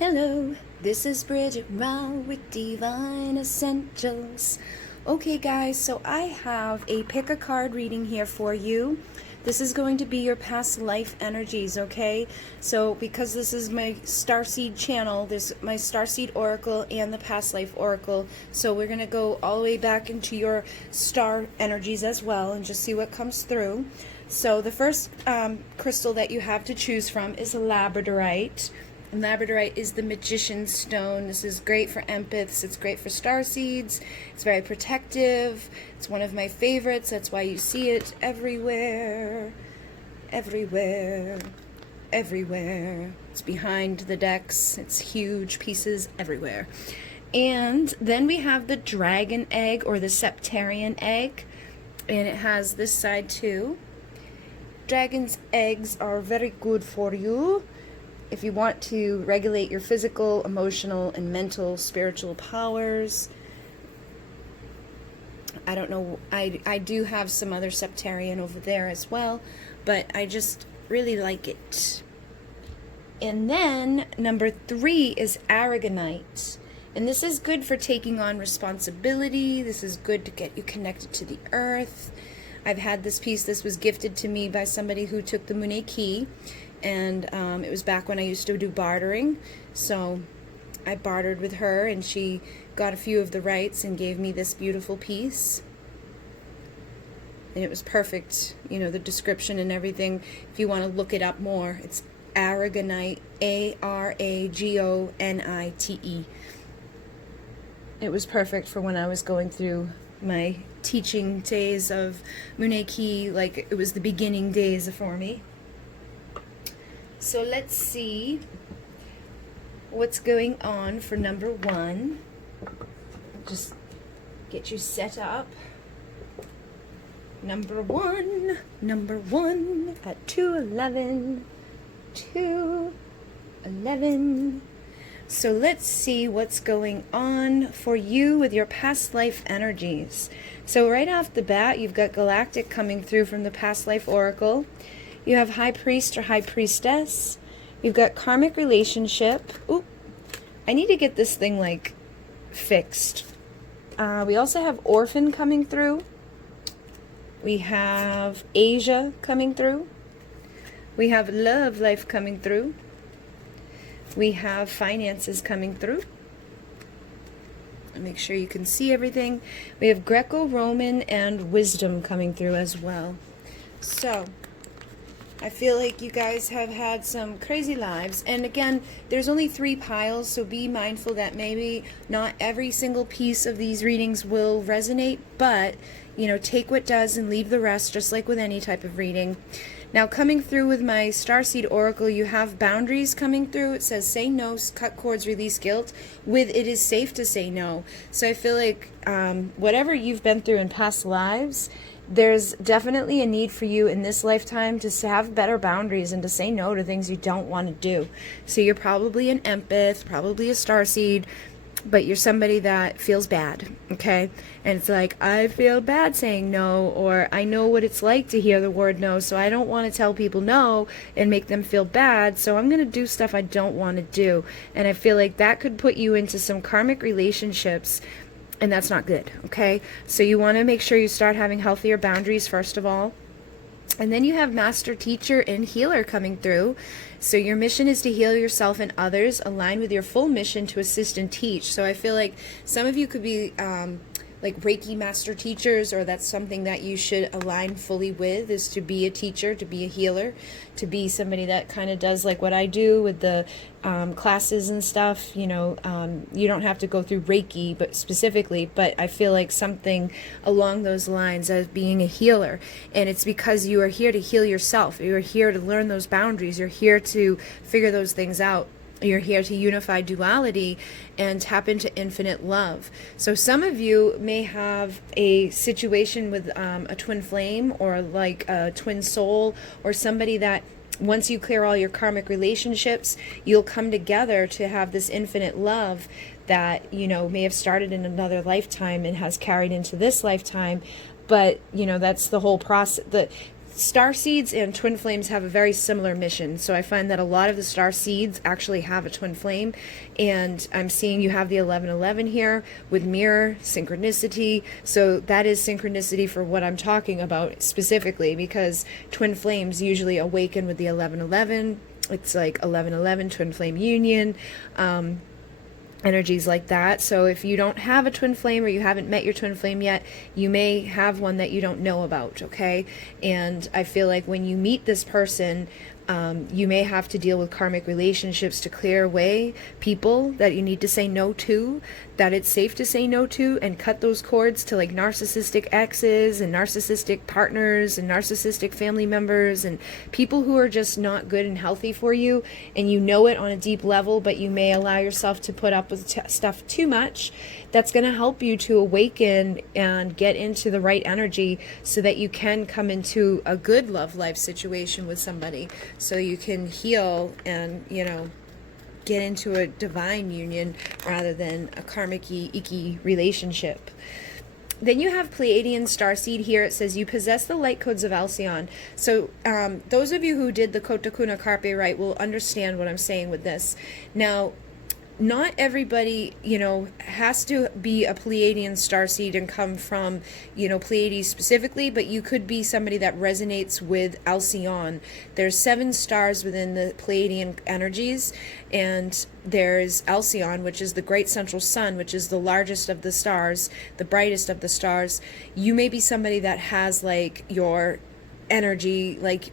Hello, this is Bridget Rao with Divine Essentials. Okay guys, so I have a pick a card reading here for you. This is going to be your past life energies, okay? So because this is my Starseed channel, this is my Starseed Oracle and the past life Oracle. So we're going to go all the way back into your star energies as well and just see what comes through. So the first crystal that you have to choose from is a labradorite. And labradorite is the magician's stone. This is great for empaths. It's great for starseeds. It's very protective. It's one of my favorites. That's why you see it everywhere. Everywhere. Everywhere. It's behind the decks. It's huge pieces everywhere. And then we have the dragon egg or the septarian egg. And it has this side too. Dragon's eggs are very good for you if you want to regulate your physical, emotional, and mental, spiritual powers. I don't know, I do have some other septarian over there as well, but I just really like it. And then number 3 is aragonite. And this is good for taking on responsibility. This is good to get you connected to the earth. I've had this piece. This was gifted to me by somebody who took the Monet key. And it was back when I used to do bartering, so I bartered with her and she got a few of the rights and gave me this beautiful piece. And it was perfect, you know, the description and everything. If you want to look it up more, it's aragonite, A-R-A-G-O-N-I-T-E. It was perfect for when I was going through my teaching days of Monet key, like it was the beginning days for me. So let's see what's going on for number 1. Just get you set up. Number one at 211. 211. So let's see what's going on for you with your past life energies. So right off the bat, you've got Galactic coming through from the past life Oracle. You have High Priest or High Priestess. You've got Karmic Relationship. Oop. I need to get this thing, like, fixed. We also have Orphan coming through. We have Asia coming through. We have Love Life coming through. We have Finances coming through. Make sure you can see everything. We have Greco-Roman and Wisdom coming through as well. So I feel like you guys have had some crazy lives. And again, there's only 3 piles, so be mindful that maybe not every single piece of these readings will resonate, but, you know, take what does and leave the rest, just like with any type of reading. Now, coming through with my Starseed Oracle, you have boundaries coming through. It says, say no, cut cords, release guilt, with it is safe to say no. So I feel like whatever you've been through in past lives, there's definitely a need for you in this lifetime to have better boundaries and to say no to things you don't want to do. So you're probably an empath, probably a starseed, but you're somebody that feels bad, okay? And it's like, I feel bad saying no, or I know what it's like to hear the word no, so I don't want to tell people no and make them feel bad, so I'm going to do stuff I don't want to do. And I feel like that could put you into some karmic relationships, and that's not good, okay? So you want to make sure you start having healthier boundaries first of all. And then you have Master Teacher and Healer coming through. So your mission is to heal yourself and others, align with your full mission to assist and teach. So I feel like some of you could be like Reiki Master Teachers, or that's something that you should align fully with, is to be a teacher, to be a healer, to be somebody that kind of does like what I do with the classes and stuff. You know, you don't have to go through Reiki, but specifically, but I feel like something along those lines as being a healer. And it's because you are here to heal yourself. You are here to learn those boundaries. You're here to figure those things out. You're here to unify duality and tap into infinite love. So some of you may have a situation with a twin flame, or like a twin soul, or somebody that once you clear all your karmic relationships, you'll come together to have this infinite love that, you know, may have started in another lifetime and has carried into this lifetime. But, you know, that's the whole process. Starseeds and twin flames have a very similar mission. So I find that a lot of the starseeds actually have a twin flame. And I'm seeing you have the 1111 here with mirror, synchronicity. So that is synchronicity for what I'm talking about specifically, because twin flames usually awaken with the 1111. It's like 1111, twin flame union. Energies like that. So if you don't have a twin flame or you haven't met your twin flame yet, you may have one that you don't know about, okay? And I feel like when you meet this person, you may have to deal with karmic relationships to clear away people that you need to say no to, that it's safe to say no to, and cut those cords to like narcissistic exes and narcissistic partners and narcissistic family members and people who are just not good and healthy for you, and you know it on a deep level, but you may allow yourself to put up with stuff too much. That's going to help you to awaken and get into the right energy so that you can come into a good love life situation with somebody, so you can heal and, you know, get into a divine union rather than a karmic-y, icky relationship. Then you have Pleiadian Starseed here. It says you possess the light codes of Alcyon. So those of you who did the Kota Kuna Carpe right will understand what I'm saying with this. Now, not everybody, you know, has to be a Pleiadian starseed and come from, you know, Pleiades specifically, but you could be somebody that resonates with Alcyon. There's 7 stars within the Pleiadian energies, and there's Alcyon, which is the great central sun, which is the largest of the stars, the brightest of the stars. You may be somebody that has like your energy, like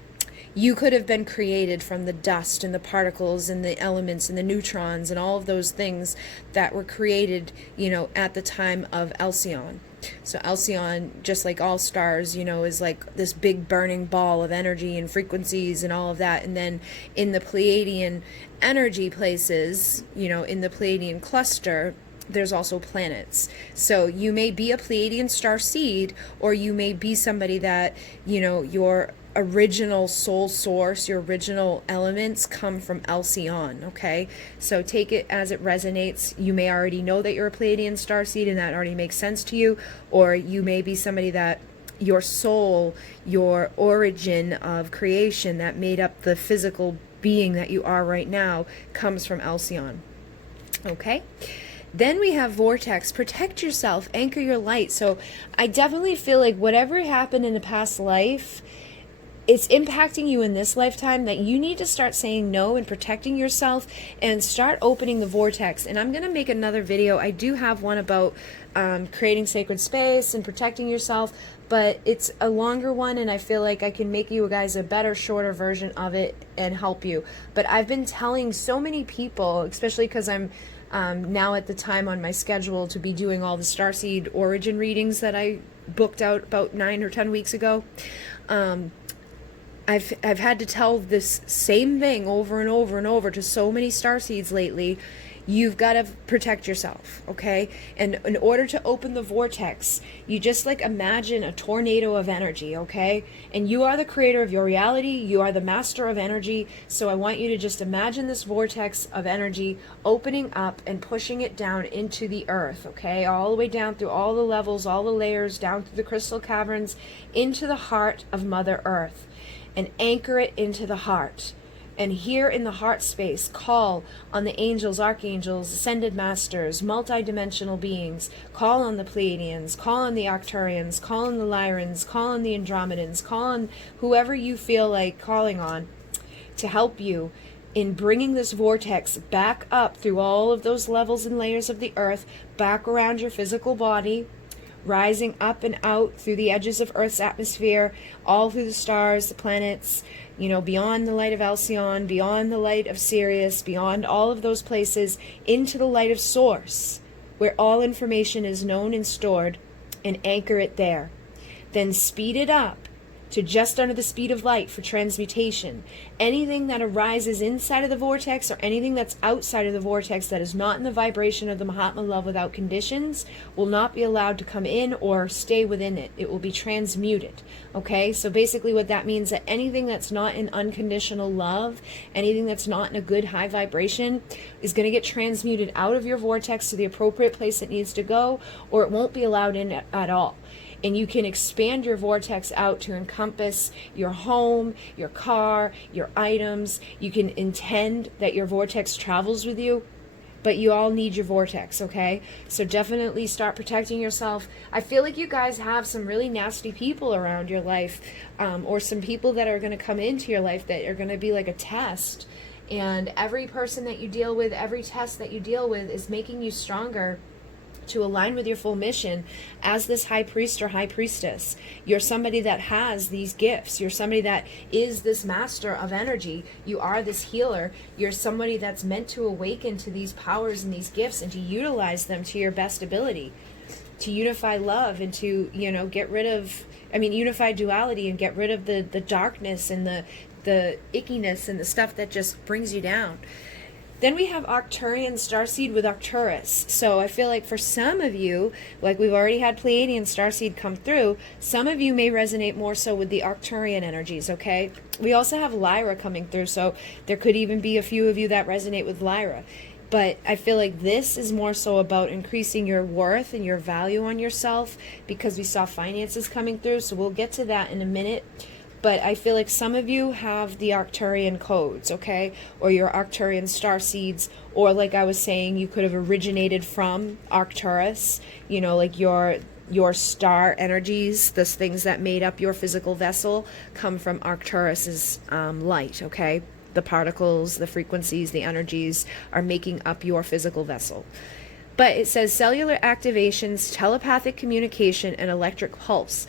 you could have been created from the dust and the particles and the elements and the neutrons and all of those things that were created, you know, at the time of Alcyon. So Alcyon, just like all stars, you know, is like this big burning ball of energy and frequencies and all of that. And then in the Pleiadian energy places, you know, in the Pleiadian cluster, there's also planets. So you may be a Pleiadian starseed, or you may be somebody that, you know, your original soul source, your original elements come from Alcyon, okay? So take it as it resonates. You may already know that you're a Pleiadian starseed and that already makes sense to you, or you may be somebody that your soul, your origin of creation that made up the physical being that you are right now comes from Alcyon, okay? Then we have Vortex. Protect yourself, anchor your light. So I definitely feel like whatever happened in the past life, it's impacting you in this lifetime, that you need to start saying no and protecting yourself and start opening the vortex. And I'm going to make another video. I do have one about creating sacred space and protecting yourself, but it's a longer one, and I feel like I can make you guys a better, shorter version of it and help you. But I've been telling so many people, especially because I'm now at the time on my schedule to be doing all the Starseed origin readings that I booked out about 9 or 10 weeks ago. I've had to tell this same thing over and over and over to so many starseeds lately. You've got to protect yourself, okay? And in order to open the vortex, you just like imagine a tornado of energy, okay? And you are the creator of your reality. You are the master of energy. So I want you to just imagine this vortex of energy opening up and pushing it down into the earth, okay? All the way down through all the levels, all the layers, down through the crystal caverns, into the heart of Mother Earth. And anchor it into the heart. And here in the heart space, call on the angels, archangels, ascended masters, multidimensional beings. Call on the Pleiadians, call on the Arcturians, call on the Lyrans, call on the Andromedans, call on whoever you feel like calling on to help you in bringing this vortex back up through all of those levels and layers of the earth, back around your physical body, rising up and out through the edges of Earth's atmosphere, all through the stars, the planets, you know, beyond the light of Alcyon, beyond the light of Sirius, beyond all of those places, into the light of Source, where all information is known and stored, and anchor it there. Then speed it up to just under the speed of light for transmutation. Anything that arises inside of the vortex or anything that's outside of the vortex that is not in the vibration of the Mahatma love without conditions will not be allowed to come in or stay within it. It will be transmuted. Okay, so basically what that means that anything that's not in unconditional love, anything that's not in a good high vibration is going to get transmuted out of your vortex to the appropriate place it needs to go, or it won't be allowed in at all. and you can expand your vortex out to encompass your home, your car, your items. You can intend that your vortex travels with you, but you all need your vortex, okay? So definitely start protecting yourself. I feel like you guys have some really nasty people around your life, or some people that are going to come into your life that are going to be like a test. And every person that you deal with, every test that you deal with is making you stronger to align with your full mission as this high priest or high priestess. You're somebody that has these gifts. You're somebody that is this master of energy. You are this healer. You're somebody that's meant to awaken to these powers and these gifts and to utilize them to your best ability, to unify love and to, get rid of, unify duality and get rid of the darkness and the ickiness and the stuff that just brings you down. Then we have Arcturian starseed with Arcturus. So I feel like for some of you, like we've already had Pleiadian starseed come through, some of you may resonate more so with the Arcturian energies, okay? We also have Lyra coming through, so there could even be a few of you that resonate with Lyra. But I feel like this is more so about increasing your worth and your value on yourself, because we saw finances coming through, so we'll get to that in a minute. But I feel like some of you have the Arcturian codes, okay? Or your Arcturian starseeds, or like I was saying, you could have originated from Arcturus, like your star energies, those things that made up your physical vessel, come from Arcturus's light, okay? The particles, the frequencies, the energies are making up your physical vessel. But it says cellular activations, telepathic communication, and electric pulse.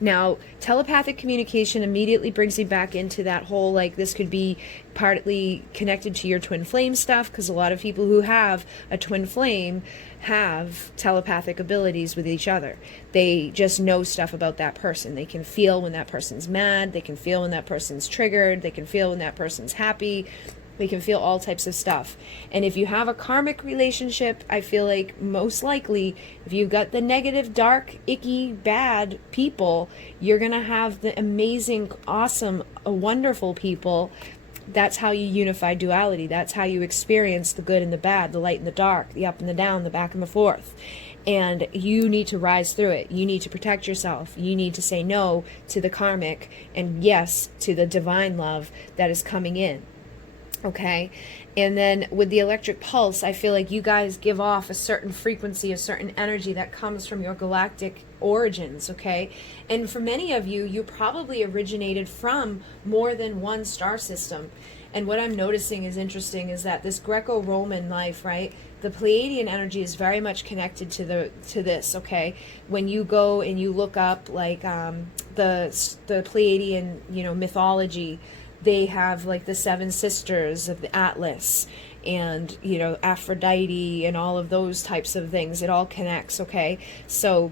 Now, telepathic communication immediately brings me back into that whole, like, this could be partly connected to your twin flame stuff, because a lot of people who have a twin flame have telepathic abilities with each other. They just know stuff about that person. They can feel when that person's mad. They can feel when that person's triggered. They can feel when that person's happy. They can feel all types of stuff. And if you have a karmic relationship, I feel like most likely, if you've got the negative, dark, icky, bad people, you're going to have the amazing, awesome, wonderful people. That's how you unify duality. That's how you experience the good and the bad, the light and the dark, the up and the down, the back and the forth. And you need to rise through it. You need to protect yourself. You need to say no to the karmic and yes to the divine love that is coming in. Okay, and then with the electric pulse, I feel like you guys give off a certain frequency, a certain energy that comes from your galactic origins, okay? And for many of you, you probably originated from more than one star system. And what I'm noticing is interesting is that this Greco-Roman life, right? The Pleiadian energy is very much connected to this, okay? When you go and you look up like the Pleiadian, mythology, they have like the 7 sisters of the Atlas and, Aphrodite and all of those types of things. It all connects, okay? So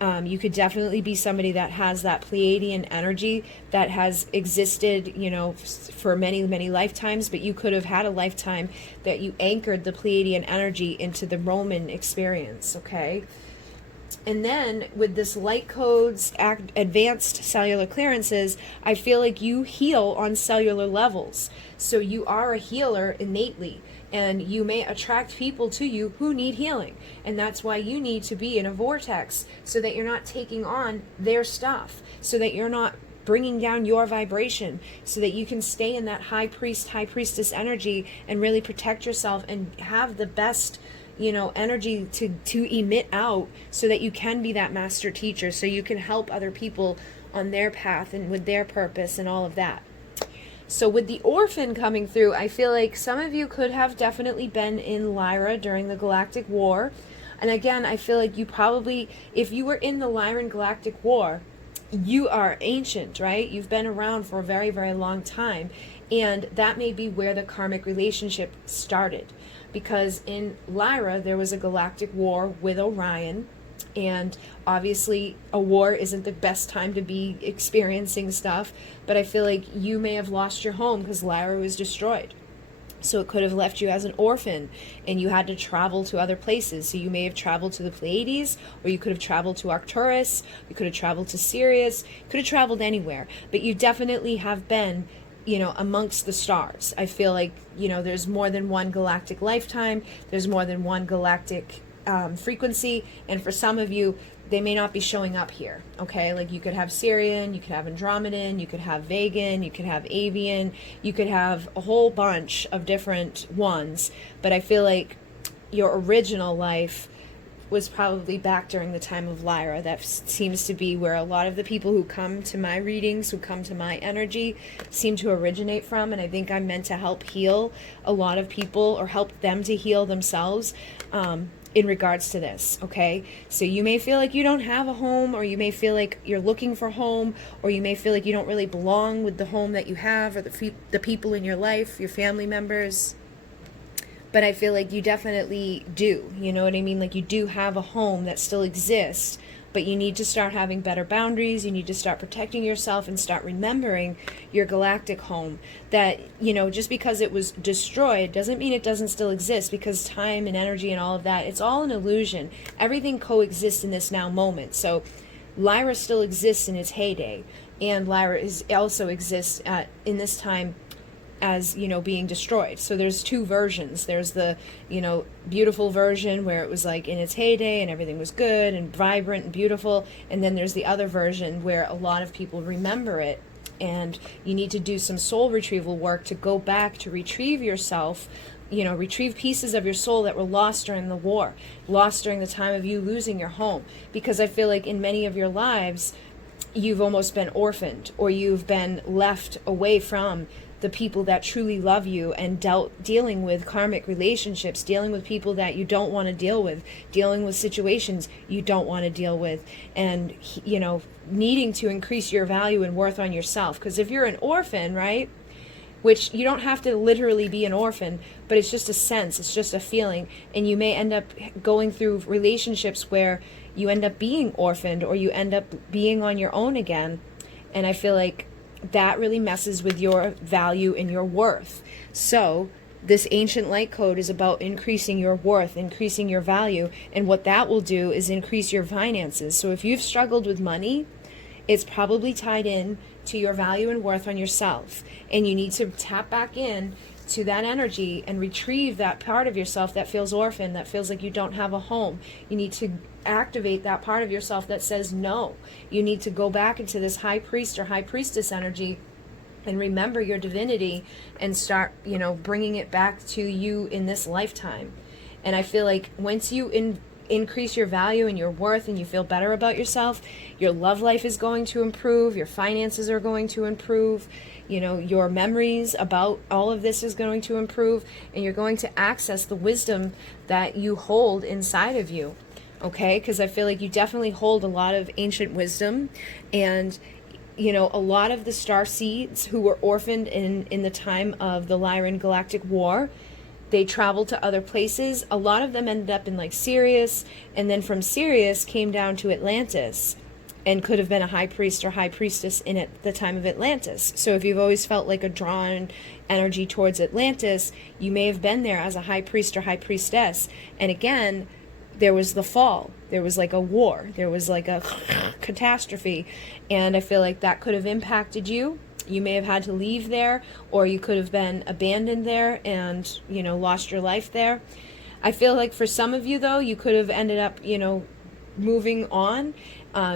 you could definitely be somebody that has that Pleiadian energy that has existed, for many, many lifetimes, but you could have had a lifetime that you anchored the Pleiadian energy into the Roman experience, okay? And then with this light codes, advanced cellular clearances, I feel like you heal on cellular levels. So you are a healer innately, and you may attract people to you who need healing. And that's why you need to be in a vortex, so that you're not taking on their stuff, so that you're not bringing down your vibration, so that you can stay in that high priest, high priestess energy and really protect yourself and have the best energy to emit out, so that you can be that master teacher, so you can help other people on their path and with their purpose and all of that. So with the orphan coming through, I feel like some of you could have definitely been in Lyra during the Galactic War. And again, I feel like you probably, if you were in the Lyran Galactic War, you are ancient, right? You've been around for a very, very long time. And that may be where the karmic relationship started. Because in Lyra, there was a galactic war with Orion, and obviously a war isn't the best time to be experiencing stuff, but I feel like you may have lost your home because Lyra was destroyed. So it could have left you as an orphan, and you had to travel to other places. So you may have traveled to the Pleiades, or you could have traveled to Arcturus, you could have traveled to Sirius, you could have traveled anywhere, but you definitely have been amongst the stars. I feel like, there's more than one galactic lifetime. There's more than one galactic frequency, and for some of you, they may not be showing up here, okay? Like you could have Sirian, you could have Andromedan, you could have Vegan, you could have Avian, you could have a whole bunch of different ones, but I feel like your original life was probably back during the time of Lyra. That seems to be where a lot of the people who come to my readings, who come to my energy, seem to originate from, and I think I'm meant to help heal a lot of people, or help them to heal themselves, in regards to this, okay? So you may feel like you don't have a home, or you may feel like you're looking for home, or you may feel like you don't really belong with the home that you have, or the people in your life, your family members. But I feel like you definitely do, you know what I mean? Like you do have a home that still exists, but you need to start having better boundaries. You need to start protecting yourself and start remembering your galactic home. That, you know, just because it was destroyed doesn't mean it doesn't still exist, because time and energy and all of that, it's all an illusion. Everything coexists in this now moment. So Lyra still exists in its heyday, and Lyra also exists in this time as, you know, being destroyed. So there's two versions. There's the, you know, beautiful version where it was like in its heyday and everything was good and vibrant and beautiful, and then there's the other version where a lot of people remember it, and you need to do some soul retrieval work to go back to retrieve yourself, you know, retrieve pieces of your soul that were lost during the war, lost during the time of you losing your home. Because I feel like in many of your lives you've almost been orphaned, or you've been left away from the people that truly love you, and dealing with karmic relationships, dealing with people that you don't want to deal with, dealing with situations you don't want to deal with, and, you know, needing to increase your value and worth on yourself. Because if you're an orphan, right, which you don't have to literally be an orphan, but it's just a sense, it's just a feeling, and you may end up going through relationships where you end up being orphaned, or you end up being on your own again. And I feel like that really messes with your value and your worth. So this ancient light code is about increasing your worth, increasing your value, and what that will do is increase your finances. So if you've struggled with money, it's probably tied in to your value and worth on yourself, and you need to tap back in to that energy and retrieve that part of yourself that feels orphaned, that feels like you don't have a home. You need to activate that part of yourself that says no. You need to go back into this high priest or high priestess energy and remember your divinity, and start, you know, bringing it back to you in this lifetime. And I feel like once you increase your value and your worth, and you feel better about yourself, your love life is going to improve, your finances are going to improve, you know, your memories about all of this is going to improve, and you're going to access the wisdom that you hold inside of you, okay? Because I feel like you definitely hold a lot of ancient wisdom, and, you know, a lot of the starseeds who were orphaned in the time of the Lyran Galactic War, they traveled to other places. A lot of them ended up in like Sirius, and then from Sirius came down to Atlantis, and could have been a high priest or high priestess in at the time of Atlantis. So if you've always felt like a drawn energy towards Atlantis, you may have been there as a high priest or high priestess. And again, there was the fall. There was like a war. There was like a catastrophe. And I feel like that could have impacted you. You may have had to leave there, or you could have been abandoned there and, you know, lost your life there. I feel like for some of you, though, you could have ended up, you know, moving on.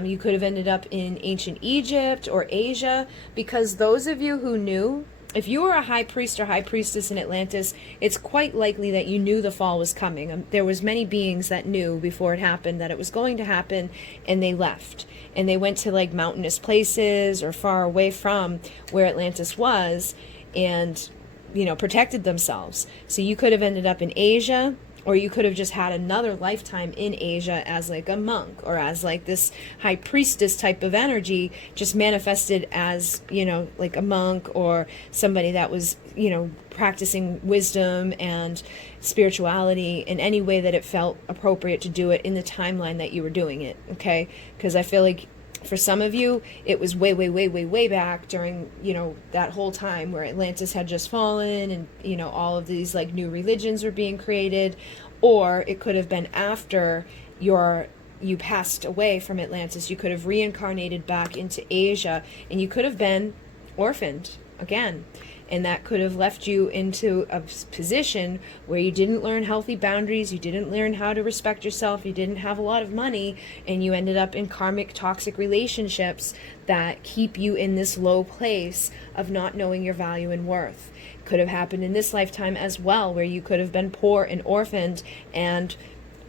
You could have ended up in ancient Egypt or Asia, because those of you who knew, if you were a high priest or high priestess in Atlantis, it's quite likely that you knew the fall was coming. There was many beings that knew before it happened that it was going to happen, and they left. And they went to like mountainous places or far away from where Atlantis was, and, you know, protected themselves. So you could have ended up in Asia, or you could have just had another lifetime in Asia as like a monk, or as like this high priestess type of energy, just manifested as, you know, like a monk or somebody that was, you know, practicing wisdom and spirituality in any way that it felt appropriate to do it in the timeline that you were doing it, okay? Because I feel like for some of you, it was way, way, way, way, way back during, you know, that whole time where Atlantis had just fallen, and, you know, all of these like new religions were being created. Or it could have been after you passed away from Atlantis. You could have reincarnated back into Asia, and you could have been orphaned, again. And that could have left you into a position where you didn't learn healthy boundaries, you didn't learn how to respect yourself, you didn't have a lot of money, and you ended up in karmic toxic relationships that keep you in this low place of not knowing your value and worth. Could have happened in this lifetime as well, where you could have been poor and orphaned and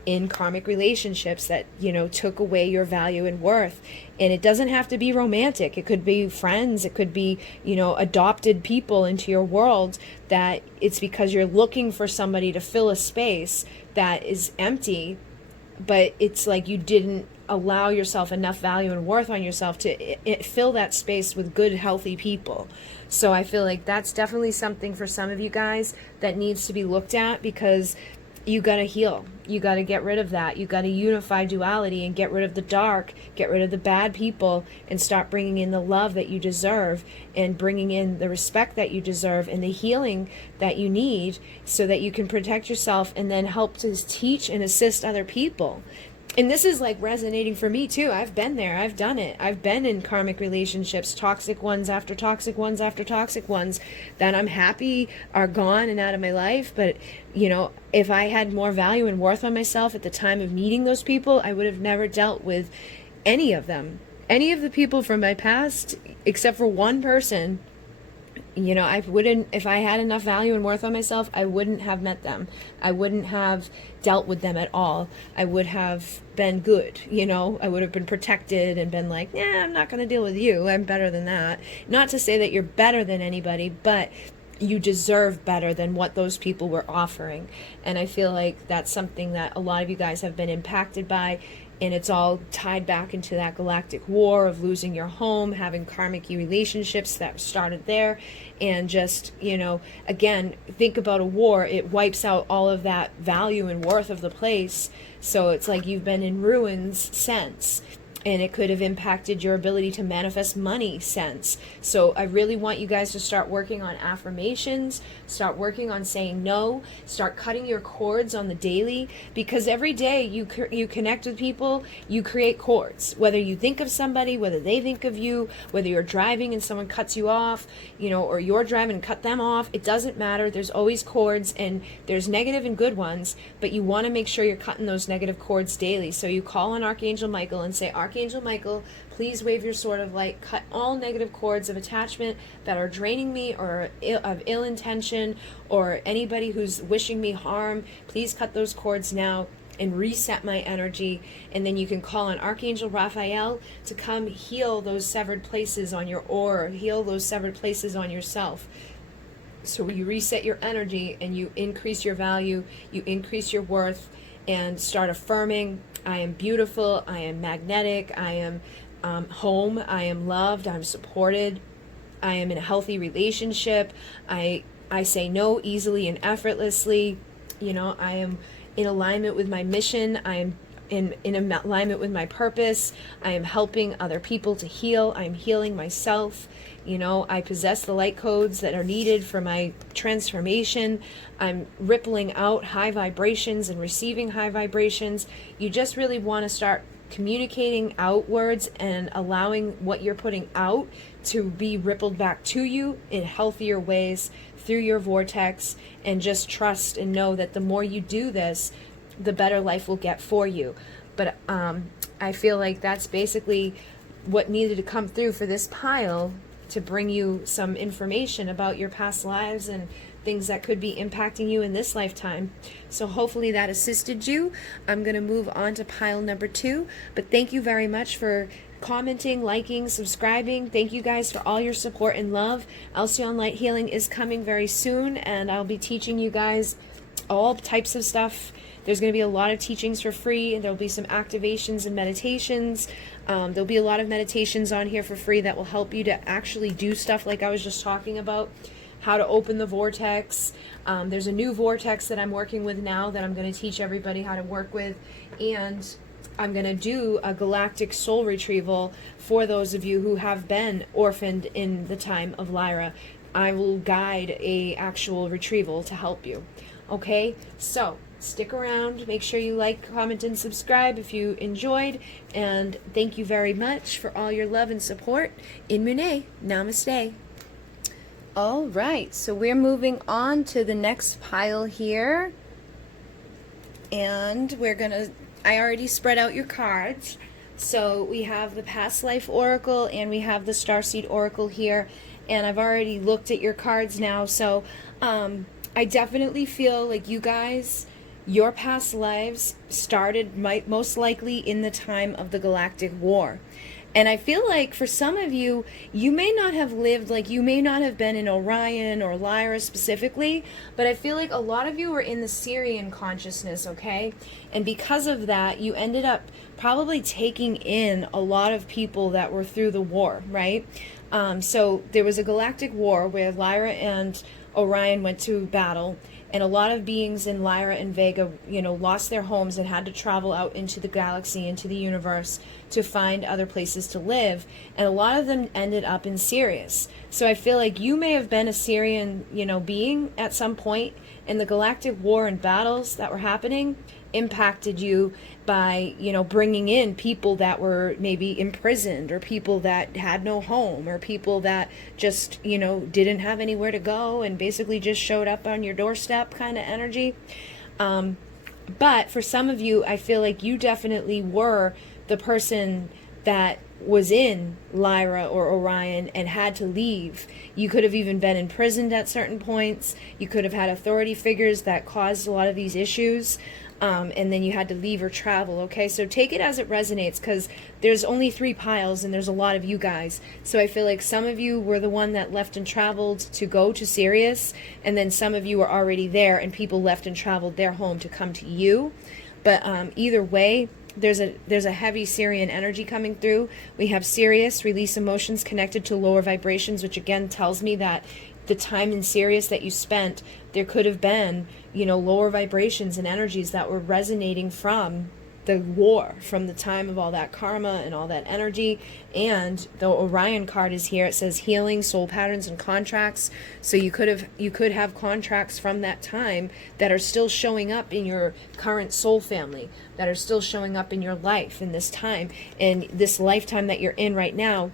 in karmic relationships that, took away your value and worth. And it doesn't have to be romantic. It could be friends. It could be, adopted people into your world, that it's because you're looking for somebody to fill a space that is empty, but it's like you didn't allow yourself enough value and worth on yourself to fill that space with good, healthy people. So I feel like that's definitely something for some of you guys that needs to be looked at, because you got to heal. You got to get rid of that. You got to unify duality and get rid of the dark, get rid of the bad people, and start bringing in the love that you deserve, and bringing in the respect that you deserve, and the healing that you need, so that you can protect yourself and then help to teach and assist other people. And this is like resonating for me too. I've been there. I've done it. I've been in karmic relationships, toxic ones after toxic ones after toxic ones, that I'm happy are gone and out of my life. But, if I had more value and worth on myself at the time of meeting those people, I would have never dealt with any of them. Any of the people from my past, except for one person. I wouldn't, if I had enough value and worth on myself, I wouldn't have met them. I wouldn't have dealt with them at all. I would have been good, I would have been protected and been like, I'm not going to deal with you. I'm better than that. Not to say that you're better than anybody, but you deserve better than what those people were offering. And I feel like that's something that a lot of you guys have been impacted by. And it's all tied back into that galactic war of losing your home, having karmic relationships that started there. And just, again, think about a war. It wipes out all of that value and worth of the place. So it's like you've been in ruins since. And it could have impacted your ability to manifest money since. So I really want you guys to start working on affirmations, start working on saying no, start cutting your cords on the daily, because every day you connect with people, you create cords. Whether you think of somebody, whether they think of you, whether you're driving and someone cuts you off, or you're driving and cut them off, it doesn't matter. There's always cords, and there's negative and good ones, but you want to make sure you're cutting those negative cords daily. So you call on Archangel Michael and say, Archangel Michael, please wave your sword of light, cut all negative cords of attachment that are draining me or of ill intention, or anybody who's wishing me harm. Please cut those cords now and reset my energy. And then you can call on Archangel Raphael to come heal those severed places on your aura, heal those severed places on yourself. So you reset your energy and you increase your value, you increase your worth, and start affirming, I am beautiful, I am magnetic, I am home, I am loved, I'm supported, I am in a healthy relationship, I say no easily and effortlessly, I am in alignment with my mission, I am in alignment with my purpose, I am helping other people to heal, I am healing myself, I possess the light codes that are needed for my transformation. I'm rippling out high vibrations and receiving high vibrations. You just really want to start communicating outwards and allowing what you're putting out to be rippled back to you in healthier ways through your vortex, and just trust and know that the more you do this, the better life will get for you. But I feel like that's basically what needed to come through for this pile, to bring you some information about your past lives and things that could be impacting you in this lifetime. So hopefully that assisted you. I'm going to move on to pile number 2, but thank you very much for commenting, liking, subscribing. Thank you guys for all your support and love. Alcyon Light Healing is coming very soon, and I'll be teaching you guys all types of stuff. There's going to be a lot of teachings for free, and there'll be some activations and meditations. There'll be a lot of meditations on here for free that will help you to actually do stuff like I was just talking about, how to open the vortex. There's a new vortex that I'm working with now that I'm going to teach everybody how to work with, and I'm going to do a galactic soul retrieval for those of you who have been orphaned in the time of Lyra. I will guide a actual retrieval to help you. Okay, so stick around, make sure you like, comment, and subscribe if you enjoyed, and thank you very much for all your love and support. In Mune, namaste. All right, so we're moving on to the next pile here. And we're gonna, I already spread out your cards. So we have the Past Life Oracle and we have the Starseed Oracle here. And I've already looked at your cards now. So I definitely feel like you guys, your past lives started most likely in the time of the Galactic War. And I feel like for some of you, you may not have lived, like you may not have been in Orion or Lyra specifically, but I feel like a lot of you were in the Syrian consciousness, okay? And because of that, you ended up probably taking in a lot of people that were through the war, right? So there was a galactic war where Lyra and Orion went to battle, and a lot of beings in Lyra and Vega, you know, lost their homes and had to travel out into the galaxy, into the universe, to find other places to live. And a lot of them ended up in Sirius. So I feel like you may have been a Syrian, you know, being at some point, and the galactic war and battles that were happening impacted you by, you know, bringing in people that were maybe imprisoned, or people that had no home, or people that just, you know, didn't have anywhere to go and basically just showed up on your doorstep kind of energy. But for some of you, I feel like you definitely were the person that was in Lyra or Orion and had to leave. You could have even been imprisoned at certain points. You could have had authority figures that caused a lot of these issues. And then you had to leave or travel, okay? So take it as it resonates, because there's only 3 piles and there's a lot of you guys. So I feel like some of you were the one that left and traveled to go to Sirius, and then some of you were already there and people left and traveled their home to come to you. But either way, there's a heavy Syrian energy coming through. We have Sirius, release emotions connected to lower vibrations, which again tells me that the time in Sirius that you spent, there could have been, you know, lower vibrations and energies that were resonating from the war, from the time of all that karma and all that energy. And the Orion card is here. It says healing, soul patterns, and contracts. So you could have contracts from that time that are still showing up in your current soul family, that are still showing up in your life in this time, and this lifetime that you're in right now.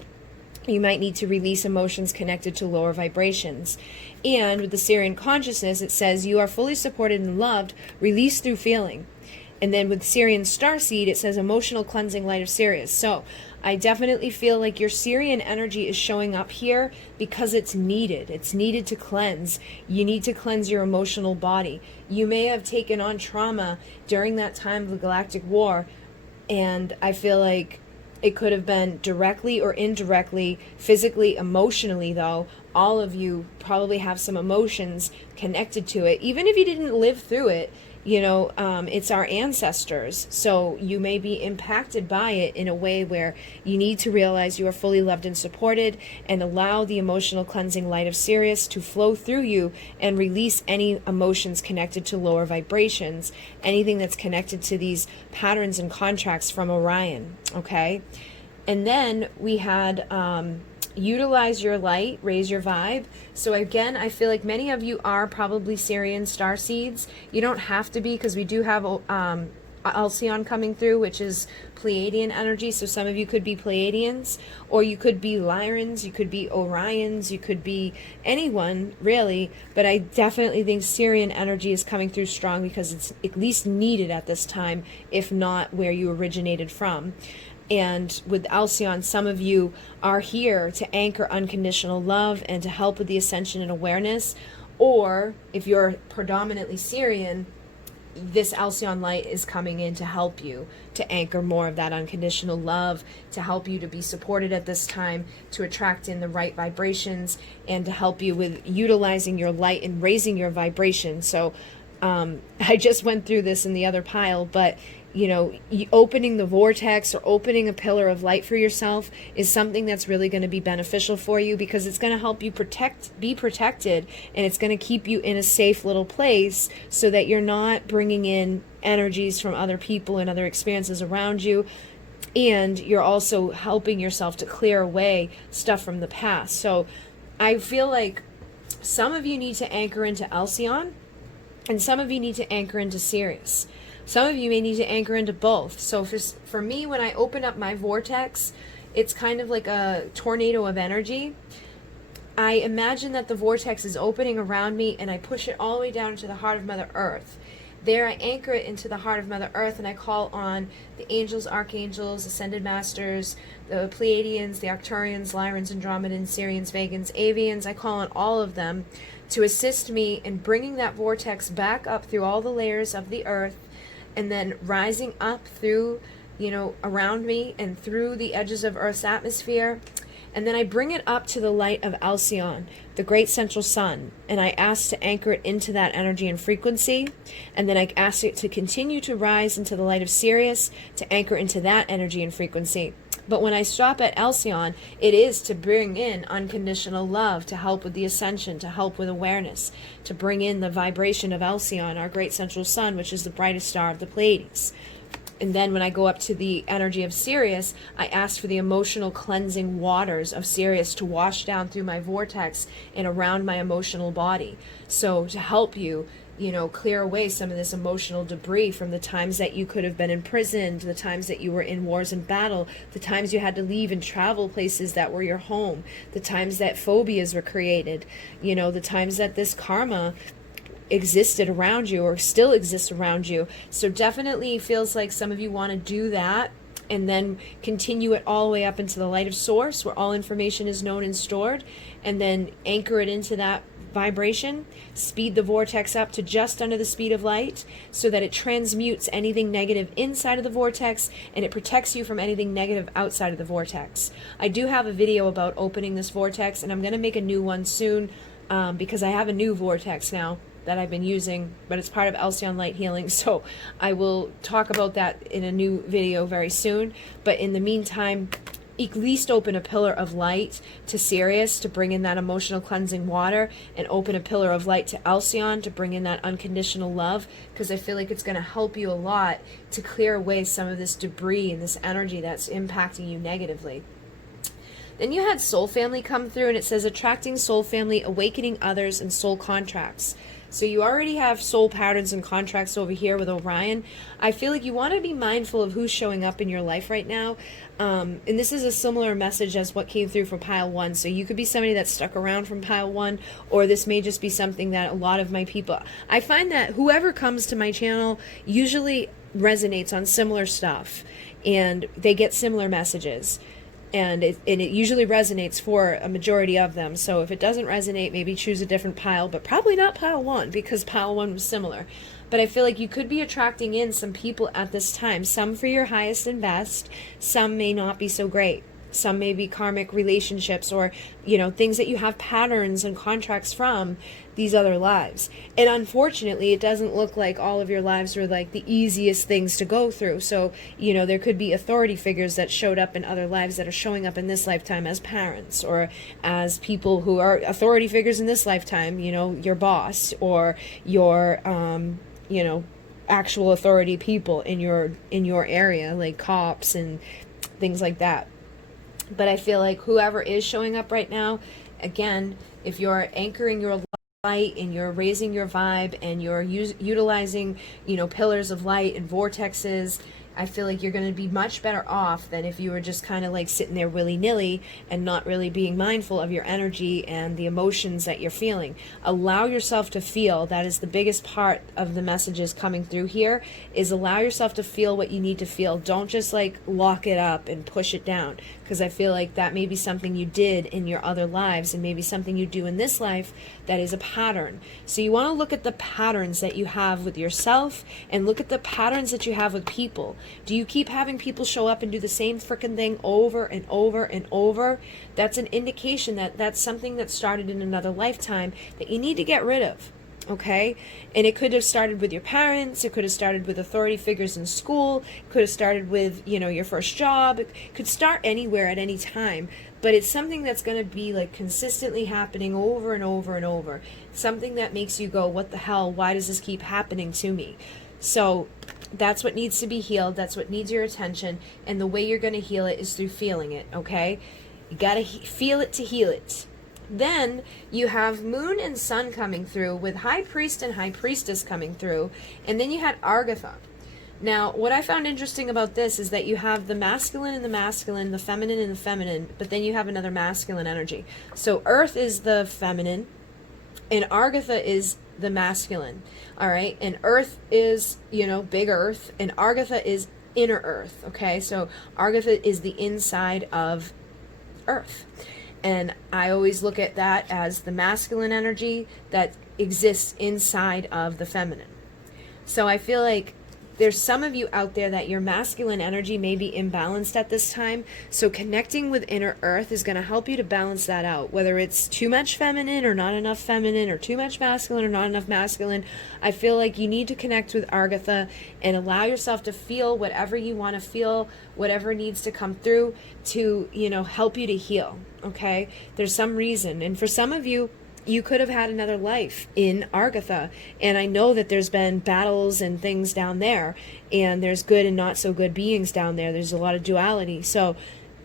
You might need to release emotions connected to lower vibrations. And with the Syrian consciousness, it says you are fully supported and loved, released through feeling. And then with Syrian Starseed, it says emotional cleansing light of Sirius. So I definitely feel like your Syrian energy is showing up here because it's needed. It's needed to cleanse. You need to cleanse your emotional body. You may have taken on trauma during that time of the Galactic War, and I feel like it could have been directly or indirectly, physically, emotionally, though. All of you probably have some emotions connected to it. Even if you didn't live through it, you know, it's our ancestors. So you may be impacted by it in a way where you need to realize you are fully loved and supported, and allow the emotional cleansing light of Sirius to flow through you and release any emotions connected to lower vibrations, anything that's connected to these patterns and contracts from Orion, okay? And then we had utilize your light, raise your vibe. So again, I feel like many of you are probably Syrian starseeds. You don't have to be, because we do have Alcyon coming through, which is Pleiadian energy. So some of you could be Pleiadians, or you could be Lyrans, you could be Orions, you could be anyone really. But I definitely think Syrian energy is coming through strong, because it's at least needed at this time, if not where you originated from. And with Alcyon, some of you are here to anchor unconditional love and to help with the ascension and awareness. Or if you're predominantly Syrian, this Alcyon light is coming in to help you to anchor more of that unconditional love, to help you to be supported at this time, to attract in the right vibrations, and to help you with utilizing your light and raising your vibration. So I just went through this in the other pile, but you know, opening the vortex or opening a pillar of light for yourself is something that's really going to be beneficial for you, because it's going to help you be protected, and it's going to keep you in a safe little place so that you're not bringing in energies from other people and other experiences around you. And you're also helping yourself to clear away stuff from the past. So I feel like some of you need to anchor into Alcyon, and some of you need to anchor into Sirius. Some of you may need to anchor into both. So for me, when I open up my vortex, it's kind of like a tornado of energy. I imagine that the vortex is opening around me, and I push it all the way down into the heart of Mother Earth. There I anchor it into the heart of Mother Earth, and I call on the angels, archangels, ascended masters, the Pleiadians, the Arcturians, Lyrans, Andromedans, Sirians, Vegans, Avians. I call on all of them to assist me in bringing that vortex back up through all the layers of the earth, and then rising up through, around me and through the edges of Earth's atmosphere. And then I bring it up to the light of Alcyon, the great central sun, and I ask to anchor it into that energy and frequency. And then I ask it to continue to rise into the light of Sirius, to anchor into that energy and frequency. But when I stop at Alcyon, it is to bring in unconditional love, to help with the ascension, to help with awareness, to bring in the vibration of Alcyon, our great central sun, which is the brightest star of the Pleiades. And then when I go up to the energy of Sirius, I ask for the emotional cleansing waters of Sirius to wash down through my vortex and around my emotional body. So to help you, clear away some of this emotional debris from the times that you could have been imprisoned, the times that you were in wars and battle, the times you had to leave and travel places that were your home, the times that phobias were created, the times that this karma existed around you or still exists around you. So definitely feels like some of you want to do that and then continue it all the way up into the light of source where all information is known and stored, and then anchor it into that vibration, speed the vortex up to just under the speed of light so that it transmutes anything negative inside of the vortex and it protects you from anything negative outside of the vortex. I do have a video about opening this vortex, and I'm going to make a new one soon because I have a new vortex now that I've been using, but it's part of Alcyon Light Healing, so I will talk about that in a new video very soon. But in the meantime, at least open a pillar of light to Sirius to bring in that emotional cleansing water, and open a pillar of light to Alcyon to bring in that unconditional love, because I feel like it's going to help you a lot to clear away some of this debris and this energy that's impacting you negatively. Then you had Soul Family come through, and it says attracting Soul Family, awakening others, and soul contracts. So you already have soul patterns and contracts over here with Orion. I feel like you want to be mindful of who's showing up in your life right now. And this is a similar message as what came through for Pile 1. So you could be somebody that's stuck around from Pile 1, or this may just be something that a lot of my people... I find that whoever comes to my channel usually resonates on similar stuff, and they get similar messages. And it usually resonates for a majority of them. So if it doesn't resonate, maybe choose a different pile, but probably not Pile 1, because Pile 1 was similar. But I feel like you could be attracting in some people at this time, some for your highest and best, some may not be so great. Some may be karmic relationships, or, things that you have patterns and contracts from these other lives. And unfortunately, it doesn't look like all of your lives were like the easiest things to go through. So, there could be authority figures that showed up in other lives that are showing up in this lifetime as parents, or as people who are authority figures in this lifetime, your boss, or your, actual authority people in your area, like cops and things like that. But I feel like whoever is showing up right now, again, if you're anchoring your light and you're raising your vibe and you're utilizing, pillars of light and vortexes, I feel like you're going to be much better off than if you were just kind of like sitting there willy-nilly and not really being mindful of your energy and the emotions that you're feeling. Allow yourself to feel. That is the biggest part of the messages coming through here, is allow yourself to feel what you need to feel. Don't just like lock it up and push it down, because I feel like that may be something you did in your other lives, and maybe something you do in this life that is a pattern. So you want to look at the patterns that you have with yourself, and look at the patterns that you have with people. Do you keep having people show up and do the same frickin' thing over and over and over? That's an indication that that's something that started in another lifetime that you need to get rid of. Okay? And it could have started with your parents, it could have started with authority figures in school, it could have started with, your first job, it could start anywhere at any time, but it's something that's going to be like consistently happening over and over and over. Something that makes you go, what the hell, why does this keep happening to me? So that's what needs to be healed, that's what needs your attention, and the way you're going to heal it is through feeling it, okay? You got to feel it to heal it. Then you have Moon and Sun coming through with High Priest and High Priestess coming through, and then you had Argatha. Now, what I found interesting about this is that you have the masculine and the masculine, the feminine and the feminine, but then you have another masculine energy. So Earth is the feminine, and Argatha is the masculine, all right? And Earth is, you know, big Earth, and Argatha is inner Earth, okay? So Argatha is the inside of Earth. And I always look at that as the masculine energy that exists inside of the feminine. So I feel like there's some of you out there that your masculine energy may be imbalanced at this time. So connecting with inner Earth is going to help you to balance that out. Whether it's too much feminine or not enough feminine, or too much masculine or not enough masculine, I feel like you need to connect with Argatha and allow yourself to feel whatever you want to feel, whatever needs to come through to, you know, help you to heal. Okay? There's some reason. And for some of you, you could have had another life in Argatha, and I know that there's been battles and things down there, and there's good and not so good beings down there. There's a lot of duality, so,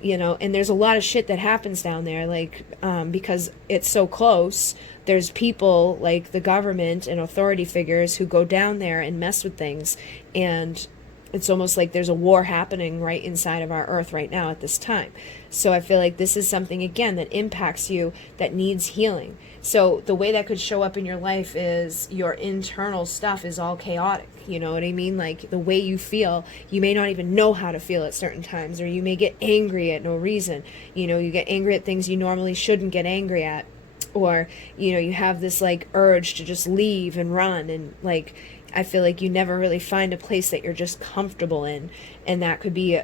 you know, and there's a lot of shit that happens down there, like, because it's so close, there's people like the government and authority figures who go down there and mess with things, and it's almost like there's a war happening right inside of our Earth right now at this time. So I feel like this is something, again, that impacts you, that needs healing. So the way that could show up in your life is your internal stuff is all chaotic. You know what I mean? Like the way you feel, you may not even know how to feel at certain times, or you may get angry at no reason. You know, you get angry at things you normally shouldn't get angry at. Or, you know, you have this like urge to just leave and run, and like, I feel like you never really find a place that you're just comfortable in. And that could be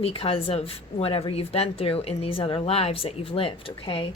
because of whatever you've been through in these other lives that you've lived, okay?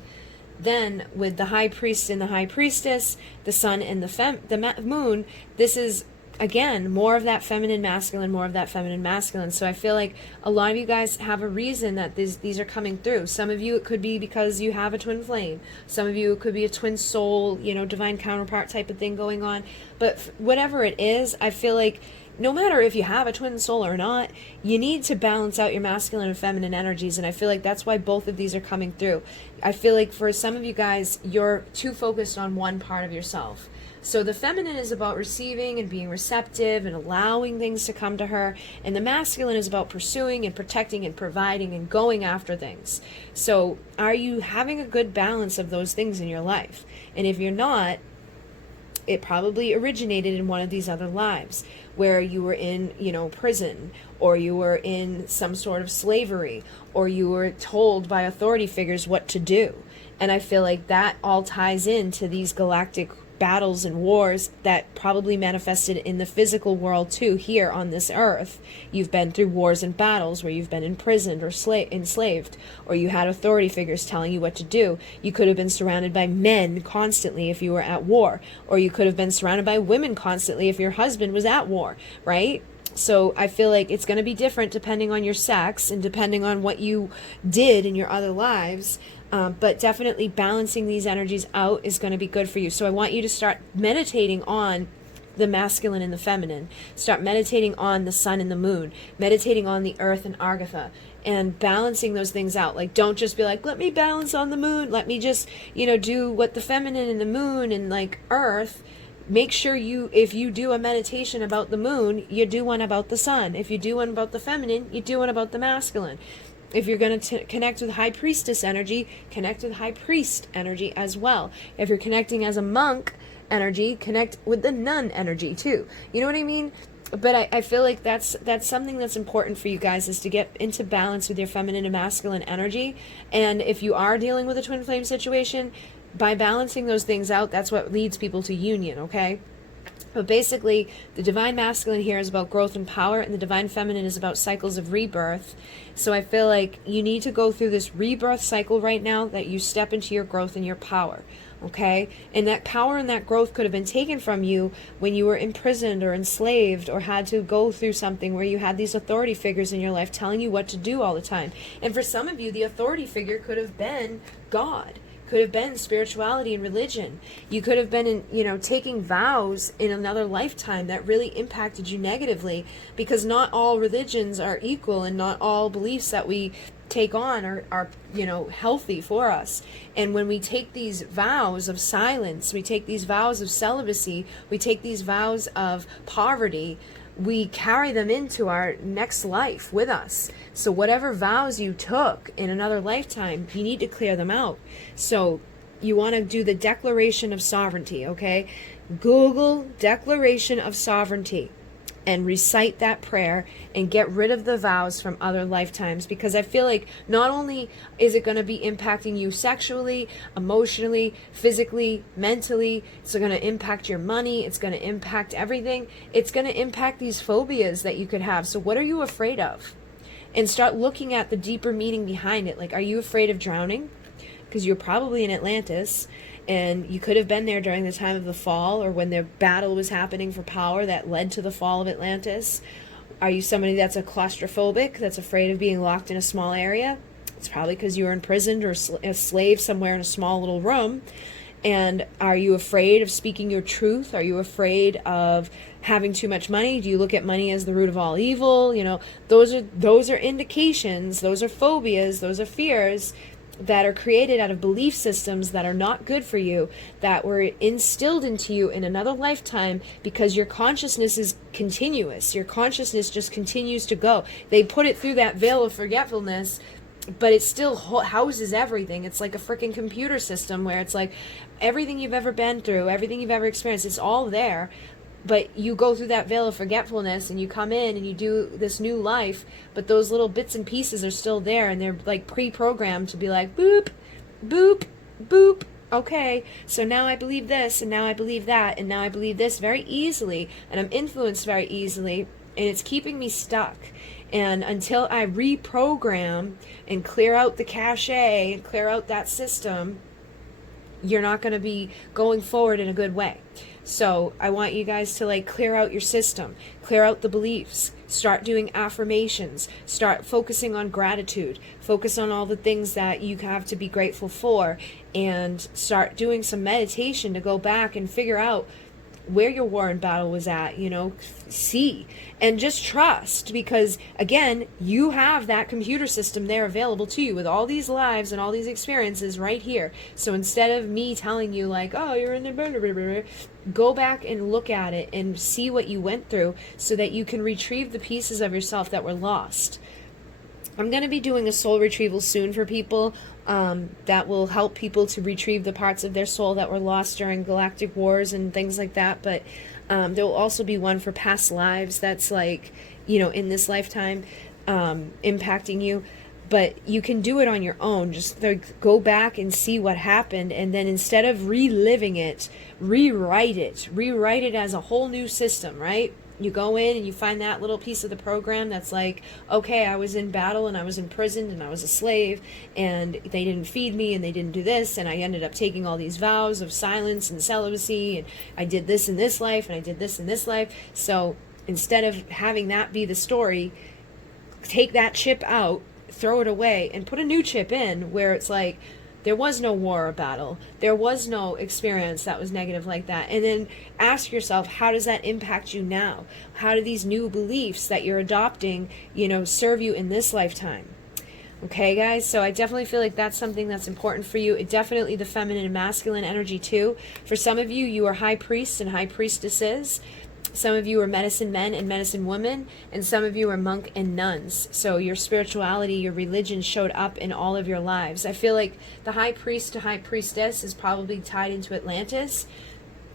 Then with the high priest and the high priestess, the sun and the moon, this is, again, more of that feminine masculine, more of that feminine masculine. So I feel like a lot of you guys have a reason that these are coming through. Some of you, it could be because you have a twin flame. Some of you, it could be a twin soul, you know, divine counterpart type of thing going on. But whatever it is, I feel like no matter if you have a twin soul or not, you need to balance out your masculine and feminine energies. And I feel like that's why both of these are coming through. I feel like for some of you guys, you're too focused on one part of yourself. So the feminine is about receiving and being receptive and allowing things to come to her. And the masculine is about pursuing and protecting and providing and going after things. So are you having a good balance of those things in your life? And if you're not, it probably originated in one of these other lives where you were in, you know, prison, or you were in some sort of slavery, or you were told by authority figures what to do. And I feel like that all ties into these galactic battles and wars that probably manifested in the physical world too, here on this earth. You've been through wars and battles where you've been imprisoned or enslaved, or you had authority figures telling you what to do. You could have been surrounded by men constantly if you were at war, or you could have been surrounded by women constantly if your husband was at war, right? So I feel like it's going to be different depending on your sex and depending on what you did in your other lives. But definitely balancing these energies out is going to be good for you. So I want you to start meditating on the masculine and the feminine. Start meditating on the sun and the moon. Meditating on the earth and Argatha. And balancing those things out. Like, don't just be like, let me balance on the moon. Let me just, you know, do what the feminine and the moon and like earth. Make sure if you do a meditation about the moon, you do one about the sun. If you do one about the feminine, you do one about the masculine. If you're going to connect with high priestess energy, connect with high priest energy as well. If you're connecting as a monk energy, connect with the nun energy too. You know what I mean? But I feel like that's something that's important for you guys, is to get into balance with your feminine and masculine energy. And if you are dealing with a twin flame situation, by balancing those things out, that's what leads people to union, okay? But basically, the divine masculine here is about growth and power, and the divine feminine is about cycles of rebirth. So I feel like you need to go through this rebirth cycle right now, that you step into your growth and your power, okay? And that power and that growth could have been taken from you when you were imprisoned or enslaved, or had to go through something where you had these authority figures in your life telling you what to do all the time. And for some of you, the authority figure could have been God. Could have been spirituality and religion. You could have been in, you know, taking vows in another lifetime that really impacted you negatively, because not all religions are equal, and not all beliefs that we take on are you know, healthy for us. And when we take these vows of silence, we take these vows of celibacy, we take these vows of poverty, we carry them into our next life with us. So whatever vows you took in another lifetime, you need to clear them out. So you want to do the Declaration of Sovereignty, okay? Google Declaration of Sovereignty and recite that prayer and get rid of the vows from other lifetimes, because I feel like not only is it going to be impacting you sexually, emotionally, physically, mentally, it's going to impact your money, it's going to impact everything, it's going to impact these phobias that you could have. So what are you afraid of? And start looking at the deeper meaning behind it. Like, are you afraid of drowning? Because you're probably in Atlantis, and you could have been there during the time of the fall, or when the battle was happening for power that led to the fall of Atlantis. Are you somebody that's a claustrophobic, that's afraid of being locked in a small area? It's probably because you were imprisoned or a slave somewhere in a small little room. And are you afraid of speaking your truth? Are you afraid of having too much money? Do you look at money as the root of all evil? You know, those are indications, those are phobias, those are fears that are created out of belief systems that are not good for you, that were instilled into you in another lifetime, because your consciousness is continuous. Your consciousness just continues to go. They put it through that veil of forgetfulness, but it still houses everything. It's like a freaking computer system where it's like everything you've ever been through, everything you've ever experienced, it's all there. But you go through that veil of forgetfulness and you come in and you do this new life, but those little bits and pieces are still there, and they're like pre-programmed to be like, boop, boop, boop. Okay, so now I believe this, and now I believe that, and now I believe this very easily, and I'm influenced very easily, and it's keeping me stuck. And until I reprogram and clear out the cache and clear out that system, you're not going to be going forward in a good way. So I want you guys to like clear out your system, clear out the beliefs, start doing affirmations, start focusing on gratitude, focus on all the things that you have to be grateful for, and start doing some meditation to go back and figure out where your war and battle was at, you know, see, and just trust, because again, you have that computer system there available to you with all these lives and all these experiences right here. So instead of me telling you like, oh, you're in the go back and look at it and see what you went through, so that you can retrieve the pieces of yourself that were lost. I'm going to be doing a soul retrieval soon for people that will help people to retrieve the parts of their soul that were lost during galactic wars and things like that. But there will also be one for past lives that's like, you know, in this lifetime impacting you. But you can do it on your own. Just like, go back and see what happened, and then instead of reliving it, rewrite it. Rewrite it as a whole new system, right? You go in and you find that little piece of the program that's like, okay, I was in battle and I was imprisoned and I was a slave and they didn't feed me and they didn't do this, and I ended up taking all these vows of silence and celibacy, and I did this in this life and I did this in this life. So instead of having that be the story, take that chip out, throw it away, and put a new chip in where it's like, there was no war or battle. There was no experience that was negative like that. And then ask yourself, how does that impact you now? How do these new beliefs that you're adopting, you know, serve you in this lifetime? Okay, guys, so I definitely feel like that's something that's important for you. It definitely the feminine and masculine energy too. For some of you, you are high priests and high priestesses. Some of you are medicine men and medicine women, and some of you are monk and nuns. So your spirituality, your religion showed up in all of your lives. I feel like the high priest to high priestess is probably tied into Atlantis.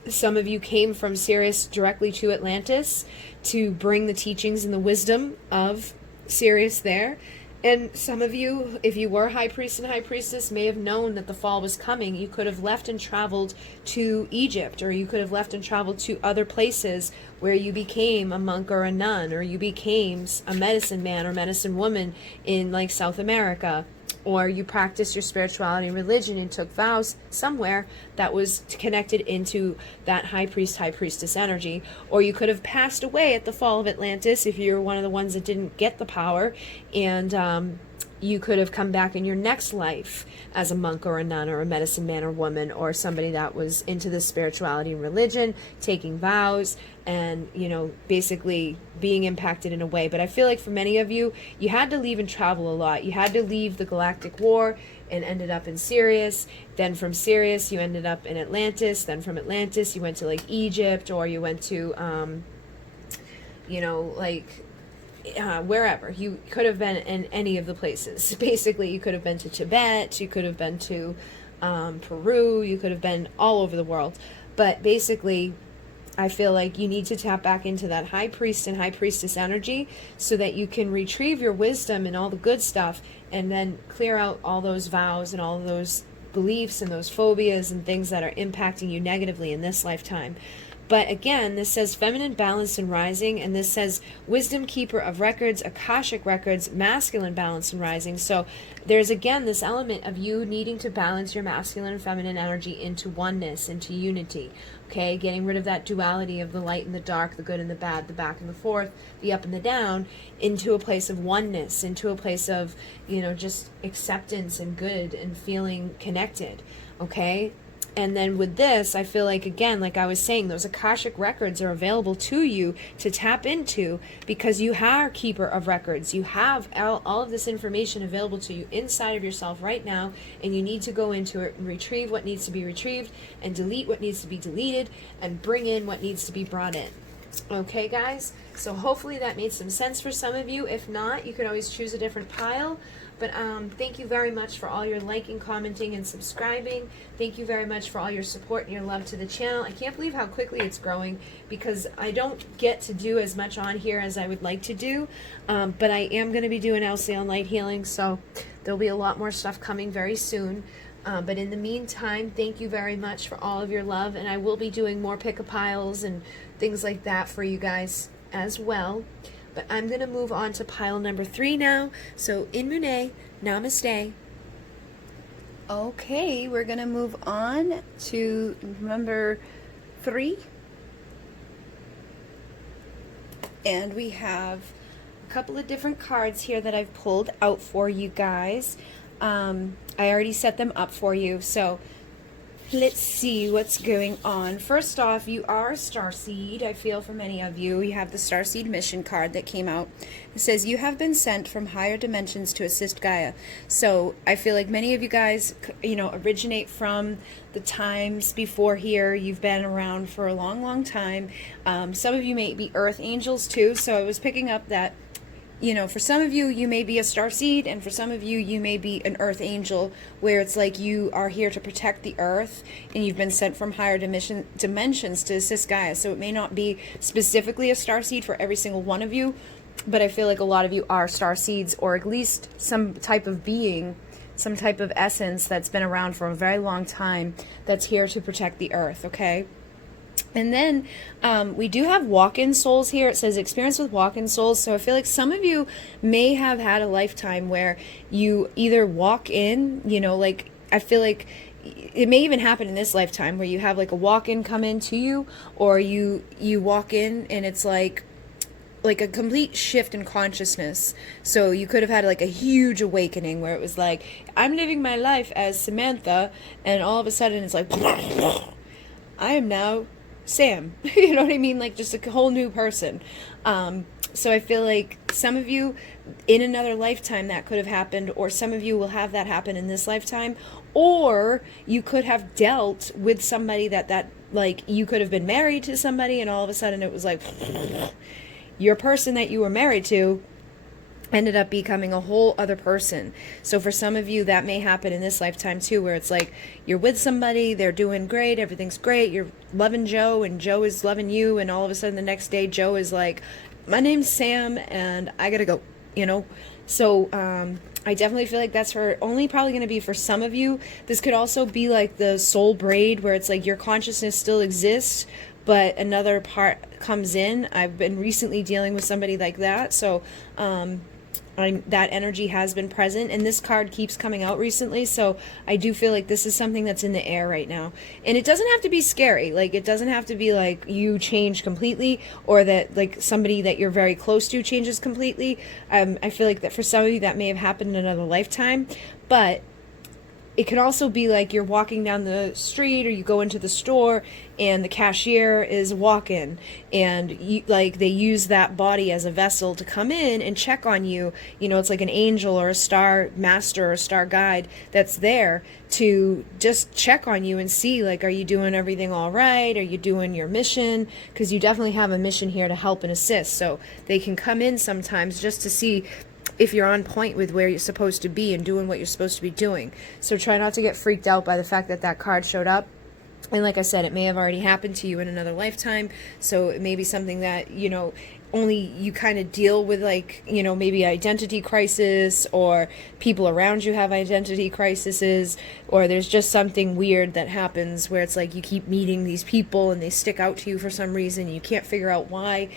Some of you came from Sirius directly to Atlantis to bring the teachings and the wisdom of Sirius there. And some of you, if you were high priest and high priestess, may have known that the fall was coming. You could have left and traveled to Egypt, or you could have left and traveled to other places where you became a monk or a nun, or you became a medicine man or medicine woman in like South America, or you practiced your spirituality and religion and took vows somewhere that was connected into that high priest, high priestess energy. Or you could have passed away at the fall of Atlantis if you're one of the ones that didn't get the power, and you could have come back in your next life as a monk or a nun or a medicine man or woman, or somebody that was into the spirituality and religion, taking vows, and, you know, basically being impacted in a way. But I feel like for many of you, you had to leave and travel a lot. You had to leave the Galactic War and ended up in Sirius. Then from Sirius, you ended up in Atlantis. Then from Atlantis, you went to like Egypt, or you went to you know, like wherever. You could have been in any of the places. Basically, you could have been to Tibet, you could have been to Peru, you could have been all over the world. But basically, I feel like you need to tap back into that high priest and high priestess energy so that you can retrieve your wisdom and all the good stuff, and then clear out all those vows and all those beliefs and those phobias and things that are impacting you negatively in this lifetime. But again, this says feminine balance and rising, and this says wisdom keeper of records, Akashic records, masculine balance and rising. So there's again this element of you needing to balance your masculine and feminine energy into oneness, into unity. Okay, getting rid of that duality of the light and the dark, the good and the bad, the back and the forth, the up and the down, into a place of oneness, into a place of, you know, just acceptance and good and feeling connected. Okay. And then with this, I feel like, again, like I was saying, those Akashic records are available to you to tap into, because you are keeper of records. You have all of this information available to you inside of yourself right now, and you need to go into it and retrieve what needs to be retrieved and delete what needs to be deleted and bring in what needs to be brought in. Okay, guys? So hopefully that made some sense for some of you. If not, you could always choose a different pile. But thank you very much for all your liking, commenting, and subscribing. Thank you very much for all your support and your love to the channel. I can't believe how quickly it's growing, because I don't get to do as much on here as I would like to do. But I am going to be doing Alcyon Light Healing, so there'll be a lot more stuff coming very soon. But in the meantime, thank you very much for all of your love, and I will be doing more pick-a-piles and things like that for you guys as well. But I'm going to move on to pile number 3 now. So, in Mune, namaste. Okay, we're going to move on to number 3. And we have a couple of different cards here that I've pulled out for you guys. I already set them up for you, so let's see what's going on. First off, you are a starseed. I feel for many of you. You have the Starseed mission card that came out. It says, you have been sent from higher dimensions to assist Gaia. So I feel like many of you guys, you know, originate from the times before here. You've been around for a long, long time. Some of you may be earth angels too. So I was picking up that, you know, for some of you, you may be a starseed, and for some of you, you may be an earth angel, where it's like you are here to protect the earth, and you've been sent from higher dimensions to assist Gaia. So it may not be specifically a starseed for every single one of you, but I feel like a lot of you are starseeds, or at least some type of being, some type of essence that's been around for a very long time, that's here to protect the earth, okay? And then we do have walk-in souls here. It says experience with walk-in souls. So I feel like some of you may have had a lifetime where you either walk in, you know, like I feel like it may even happen in this lifetime where you have like a walk-in come in to you, or you walk in and it's like a complete shift in consciousness. So you could have had like a huge awakening where it was like, I'm living my life as Samantha, and all of a sudden it's like, I am now Sam. You know what I mean? Like just a whole new person. So I feel like some of you in another lifetime that could have happened, or some of you will have that happen in this lifetime, or you could have dealt with somebody that like you could have been married to somebody, and all of a sudden it was like your person that you were married to ended up becoming a whole other person. So for some of you, that may happen in this lifetime too, where it's like you're with somebody, they're doing great, everything's great, you're loving Joe, and Joe is loving you, and all of a sudden the next day Joe is like, my name's Sam and I gotta go, you know? So I definitely feel like that's for only probably going to be for some of you. This could also be like the soul braid, where it's like your consciousness still exists, but another part comes in. I've been recently dealing with somebody like that, so that energy has been present, and this card keeps coming out recently, so I do feel like this is something that's in the air right now. And it doesn't have to be scary. Like, it doesn't have to be like you change completely, or that like somebody that you're very close to changes completely. I feel like that for some of you that may have happened in another lifetime, but it can also be like you're walking down the street or you go into the store and the cashier is walking, and you, like, they use that body as a vessel to come in and check on you. You know, it's like an angel or a star master or a star guide that's there to just check on you and see, like, are you doing everything all right? Are you doing your mission? Because you definitely have a mission here to help and assist. So they can come in sometimes just to see if you're on point with where you're supposed to be and doing what you're supposed to be doing. So try not to get freaked out by the fact that that card showed up. And like I said, it may have already happened to you in another lifetime. So it may be something that, you know, only you kind of deal with, like, you know, maybe identity crisis, or people around you have identity crises, or there's just something weird that happens where it's like you keep meeting these people and they stick out to you for some reason. You can't figure out why.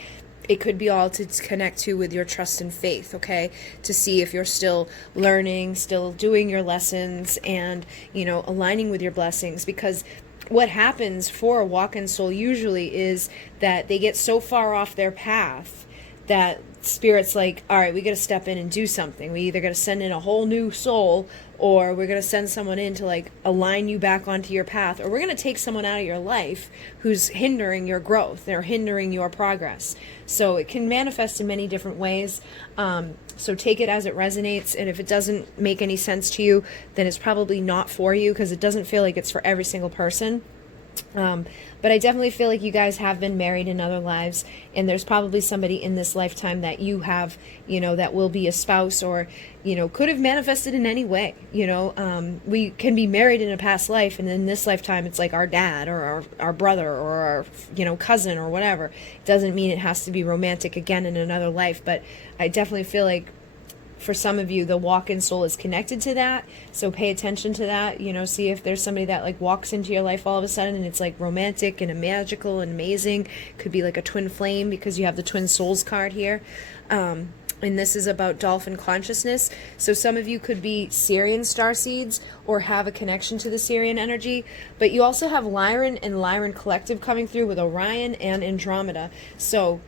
It could be all to connect to with your trust and faith, okay? To see if you're still learning, still doing your lessons, and, you know, aligning with your blessings. Because what happens for a walk-in soul usually is that they get so far off their path that Spirit's like, all right, we got to step in and do something. We either got to send in a whole new soul, or we're going to send someone in to, like, align you back onto your path, or we're going to take someone out of your life who's hindering your growth. They're hindering your progress. So it can manifest in many different ways. So take it as it resonates, and if it doesn't make any sense to you, then it's probably not for you, because it doesn't feel like it's for every single person. But I definitely feel like you guys have been married in other lives, and there's probably somebody in this lifetime that you have, you know, that will be a spouse, or, you know, could have manifested in any way. You know, we can be married in a past life, and in this lifetime it's like our dad or our brother or our, you know, cousin or whatever. It doesn't mean it has to be romantic again in another life, but I definitely feel like for some of you, the walk-in soul is connected to that. So pay attention to that. You know, see if there's somebody that, like, walks into your life all of a sudden and it's, like, romantic and magical and amazing. Could be like a twin flame, because you have the twin souls card here. And this is about dolphin consciousness. So some of you could be Sirian starseeds or have a connection to the Sirian energy. But you also have Lyran and Lyran Collective coming through with Orion and Andromeda. So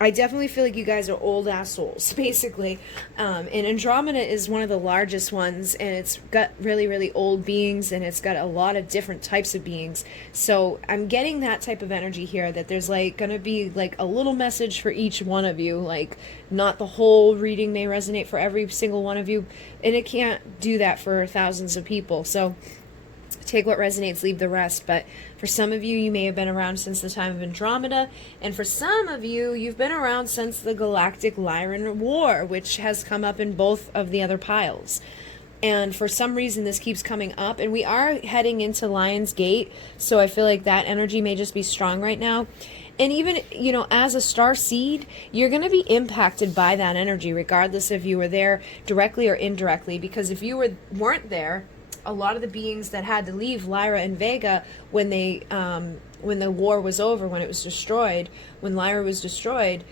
I definitely feel like you guys are old ass souls, basically. And Andromeda is one of the largest ones, and it's got really, really old beings, and it's got a lot of different types of beings. So I'm getting that type of energy here, that there's, like, going to be, like, a little message for each one of you. Like, not the whole reading may resonate for every single one of you, and it can't do that for thousands of people. So take what resonates, leave the rest. But for some of you, you may have been around since the time of Andromeda, and for some of you, you've been around since the Galactic Lyran War, which has come up in both of the other piles. And for some reason, this keeps coming up, and we are heading into Lion's Gate, so I feel like that energy may just be strong right now. And even, you know, as a star seed, you're going to be impacted by that energy, regardless if you were there directly or indirectly, because if you weren't there, a lot of the beings that had to leave Lyra and Vega when they when the war was over, when it was destroyed, when Lyra was destroyed,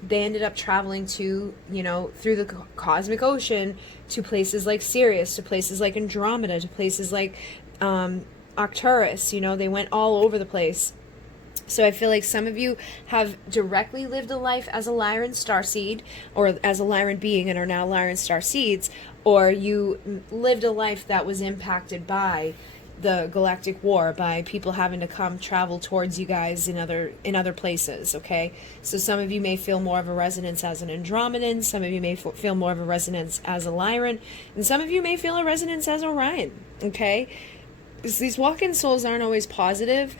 they ended up traveling to, you know, through the cosmic ocean to places like Sirius, to places like Andromeda, to places like Arcturus. You know, they went all over the place. So I feel like some of you have directly lived a life as a Lyran starseed, or as a Lyran being, and are now Lyran starseeds, or you lived a life that was impacted by the Galactic War, by people having to come travel towards you guys in other places, okay? So some of you may feel more of a resonance as an Andromedan, some of you may feel more of a resonance as a Lyran, and some of you may feel a resonance as Orion, okay? Because these walk-in souls aren't always positive.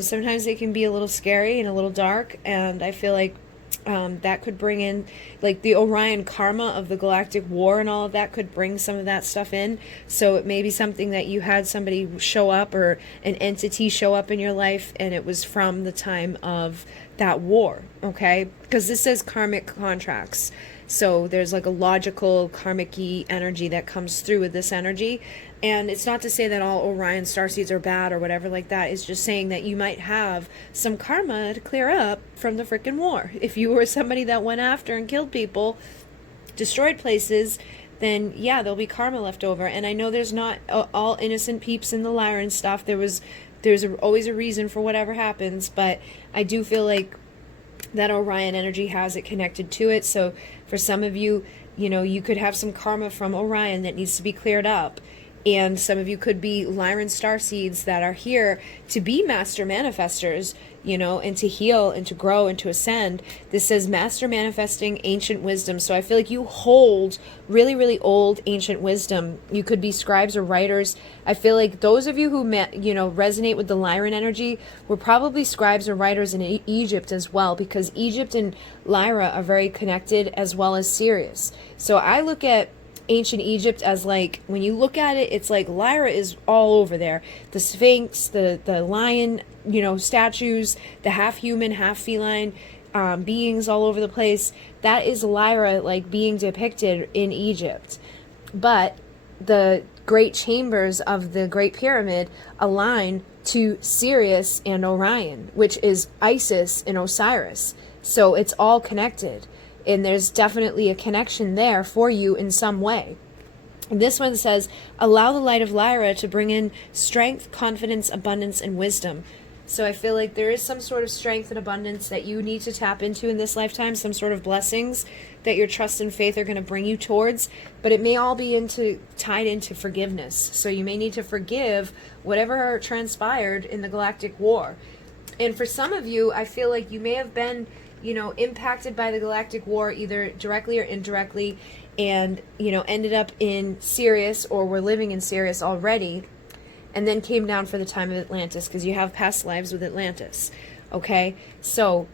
Sometimes they can be a little scary and a little dark, and I feel like that could bring in, like, the Orion karma of the Galactic War and all of that could bring some of that stuff in. So it may be something that you had somebody show up, or an entity show up in your life, and it was from the time of that war, okay? Because this says karmic contracts. So there's, like, a logical karmic-y energy that comes through with this energy. And it's not to say that all Orion starseeds are bad or whatever like that. It's just saying that you might have some karma to clear up from the frickin' war. If you were somebody that went after and killed people, destroyed places, then yeah, there'll be karma left over. And I know there's not all innocent peeps in the Lyran stuff. There's always a reason for whatever happens, but I do feel like that Orion energy has it connected to it. So for some of you, you know, you could have some karma from Orion that needs to be cleared up. And some of you could be Lyran starseeds that are here to be master manifestors, you know, and to heal and to grow and to ascend. This says master manifesting ancient wisdom. So I feel like you hold really, really old ancient wisdom. You could be scribes or writers. I feel like those of you who, you know, resonate with the Lyran energy were probably scribes or writers in Egypt as well, because Egypt and Lyra are very connected, as well as Sirius. So I look at ancient Egypt as, like, when you look at it, it's like Lyra is all over there. The Sphinx, the lion, you know, statues, the half human, half feline beings all over the place. That is Lyra, like, being depicted in Egypt. But the great chambers of the Great Pyramid align to Sirius and Orion, which is Isis and Osiris. So it's all connected. And there's definitely a connection there for you in some way. And this one says, allow the light of Lyra to bring in strength, confidence, abundance, and wisdom. So I feel like there is some sort of strength and abundance that you need to tap into in this lifetime, some sort of blessings that your trust and faith are going to bring you towards, but it may all be tied into forgiveness. So you may need to forgive whatever transpired in the Galactic War. And for some of you, I feel like you may have been, you know, impacted by the Galactic War either directly or indirectly, and, you know, ended up in Sirius, or were living in Sirius already, and then came down for the time of Atlantis, because you have past lives with Atlantis. Okay, so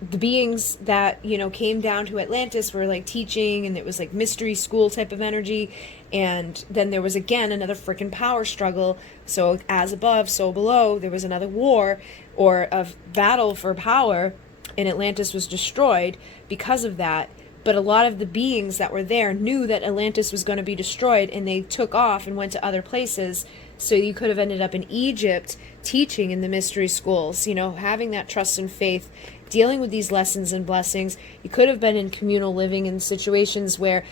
the beings that, you know, came down to Atlantis were like teaching, and it was like mystery school type of energy, and then there was again another freaking power struggle. So as above, so below. There was another war or a battle for power, and Atlantis was destroyed because of that. But a lot of the beings that were there knew that Atlantis was going to be destroyed, and they took off and went to other places. So you could have ended up in Egypt teaching in the mystery schools, you know, having that trust and faith, dealing with these lessons and blessings. You could have been in communal living in situations where,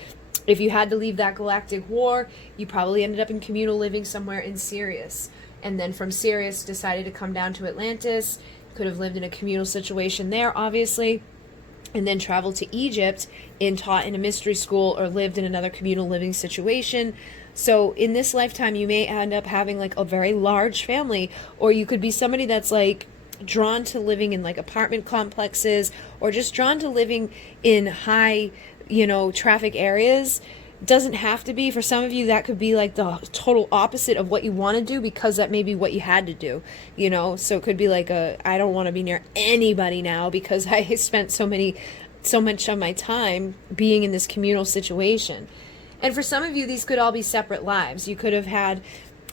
if you had to leave that galactic war, you probably ended up in communal living somewhere in Sirius. And then from Sirius decided to come down to Atlantis. Could have lived in a communal situation there, obviously, and then traveled to Egypt and taught in a mystery school, or lived in another communal living situation. So in this lifetime, you may end up having like a very large family, or you could be somebody that's like drawn to living in like apartment complexes, or just drawn to living in high, you know, traffic areas. Doesn't have to be. For some of you, that could be like the total opposite of what you want to do, because that may be what you had to do, you know. So it could be like I don't want to be near anybody now because I spent so much of my time being in this communal situation. And for some of you, these could all be separate lives. You could have had,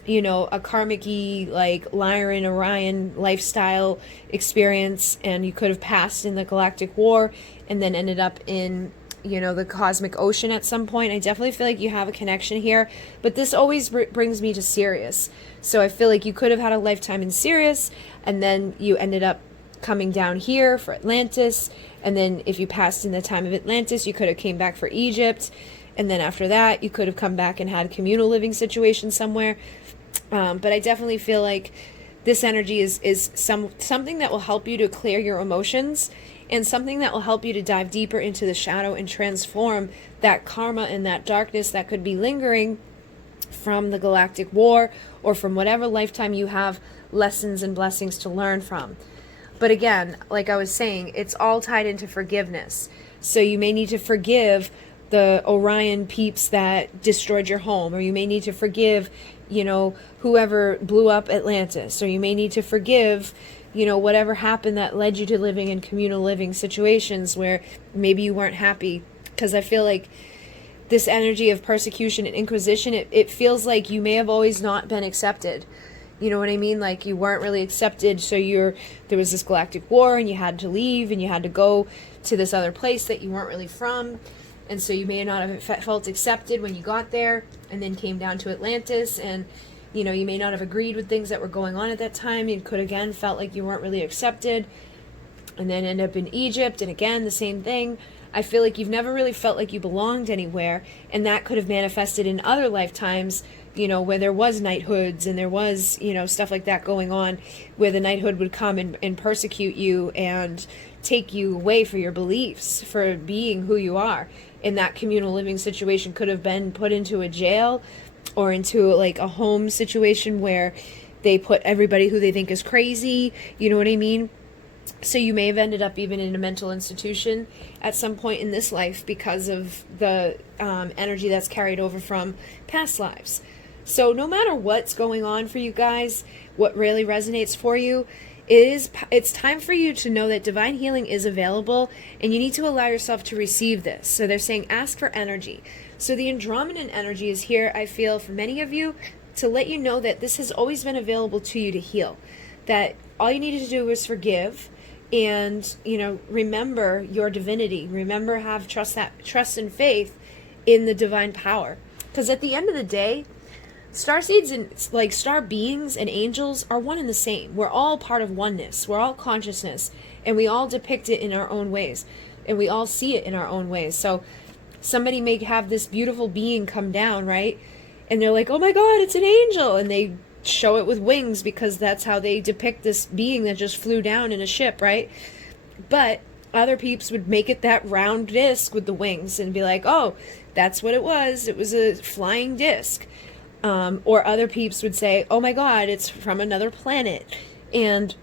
you know, a karmic-y, like Lyran, Orion lifestyle experience, and you could have passed in the Galactic War and then ended up in, you know, the cosmic ocean at some point. I definitely feel like you have a connection here, but this always brings me to Sirius. So I feel like you could have had a lifetime in Sirius, and then you ended up coming down here for Atlantis, and then if you passed in the time of Atlantis, you could have came back for Egypt, and then after that, you could have come back and had a communal living situation somewhere. But I definitely feel like this energy is something that will help you to clear your emotions, and something that will help you to dive deeper into the shadow and transform that karma and that darkness that could be lingering from the Galactic War, or from whatever lifetime you have lessons and blessings to learn from. But again, like I was saying, it's all tied into forgiveness. So you may need to forgive the Orion peeps that destroyed your home, or you may need to forgive, you know, whoever blew up Atlantis, or you may need to forgive, you know, whatever happened that led you to living in communal living situations where maybe you weren't happy. Because I feel like this energy of persecution and inquisition, it feels like you may have always not been accepted. You know what I mean? Like you weren't really accepted, so there was this galactic war, and you had to leave, and you had to go to this other place that you weren't really from. And so you may not have felt accepted when you got there, and then came down to Atlantis, and you know, you may not have agreed with things that were going on at that time. You could again felt like you weren't really accepted, and then end up in Egypt, and again the same thing. I feel like you've never really felt like you belonged anywhere, and that could have manifested in other lifetimes, you know, where there was knighthoods and there was, you know, stuff like that going on, where the knighthood would come and persecute you and take you away for your beliefs, for being who you are. And that communal living situation could have been put into a jail, or into like a home situation where they put everybody who they think is crazy, you know what I mean? So you may have ended up even in a mental institution at some point in this life because of the energy that's carried over from past lives. So no matter what's going on for you guys, what really resonates for you, it's time for you to know that divine healing is available, and you need to allow yourself to receive this. So they're saying ask for energy. So the Andromedan energy is here, I feel, for many of you, to let you know that this has always been available to you to heal. That all you needed to do was forgive and, remember your divinity. Remember, have trust and faith in the divine power. Because at the end of the day, starseeds and like star beings and angels are one and the same. We're all part of oneness. We're all consciousness, and we all depict it in our own ways, and we all see it in our own ways. So somebody may have this beautiful being come down, right? And they're like, oh my God, it's an angel. And they show it with wings because that's how they depict this being that just flew down in a ship, right? But other peeps would make it that round disc with the wings and be like, oh, that's what it was. It was a flying disc. Or other peeps would say, oh my God, it's from another planet. And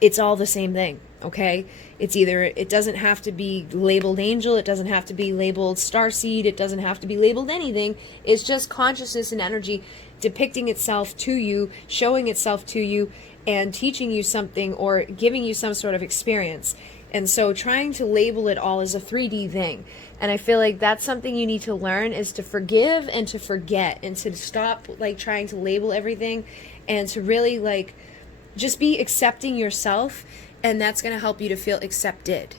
it's all the same thing, okay? It's either, it doesn't have to be labeled angel, it doesn't have to be labeled starseed, it doesn't have to be labeled anything. It's just consciousness and energy depicting itself to you, showing itself to you, and teaching you something or giving you some sort of experience. And so trying to label it all is a 3D thing. And I feel like that's something you need to learn, is to forgive and to forget, and to stop like trying to label everything, and to really like just be accepting yourself, and that's going to help you to feel accepted.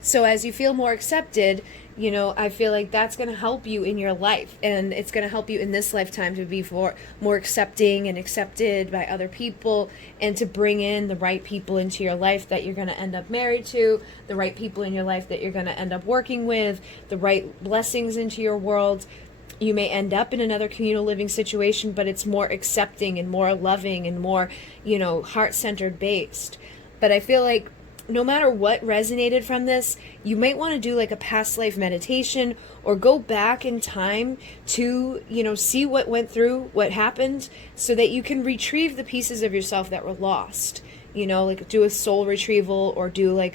So as you feel more accepted, I feel like that's going to help you in your life, and it's going to help you in this lifetime to be more accepting and accepted by other people, and to bring in the right people into your life that you're going to end up married to, the right people in your life that you're going to end up working with, the right blessings into your world. You may end up in another communal living situation, but it's more accepting and more loving and more, heart-centered based. But I feel like no matter what resonated from this, you might want to do like a past life meditation, or go back in time to, see what went through, what happened, so that you can retrieve the pieces of yourself that were lost. Like do a soul retrieval, or do like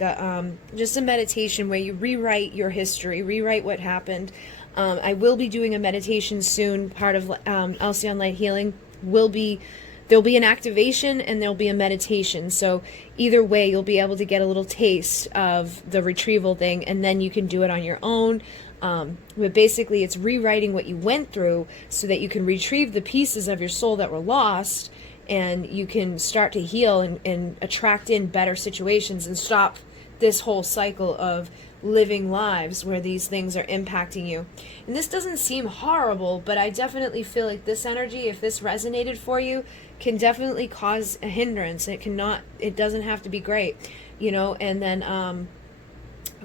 just a meditation where you rewrite your history, rewrite what happened. I will be doing a meditation soon. Part of Alcyon Light Healing there'll be an activation and there'll be a meditation. So either way, you'll be able to get a little taste of the retrieval thing, and then you can do it on your own. But basically, it's rewriting what you went through so that you can retrieve the pieces of your soul that were lost, and you can start to heal and attract in better situations, and stop this whole cycle of living lives where these things are impacting you. And this doesn't seem horrible, but I definitely feel like this energy, if this resonated for you, can definitely cause a hindrance. It doesn't have to be great, and then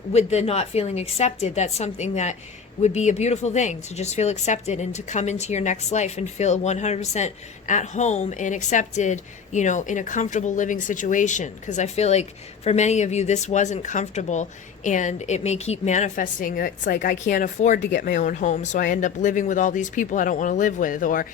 with the not feeling accepted, that's something that would be a beautiful thing, to just feel accepted and to come into your next life and feel 100% at home and accepted, in a comfortable living situation. Because I feel like for many of you, this wasn't comfortable, and it may keep manifesting. It's like, I can't afford to get my own home, so I end up living with all these people I don't want to live with, or,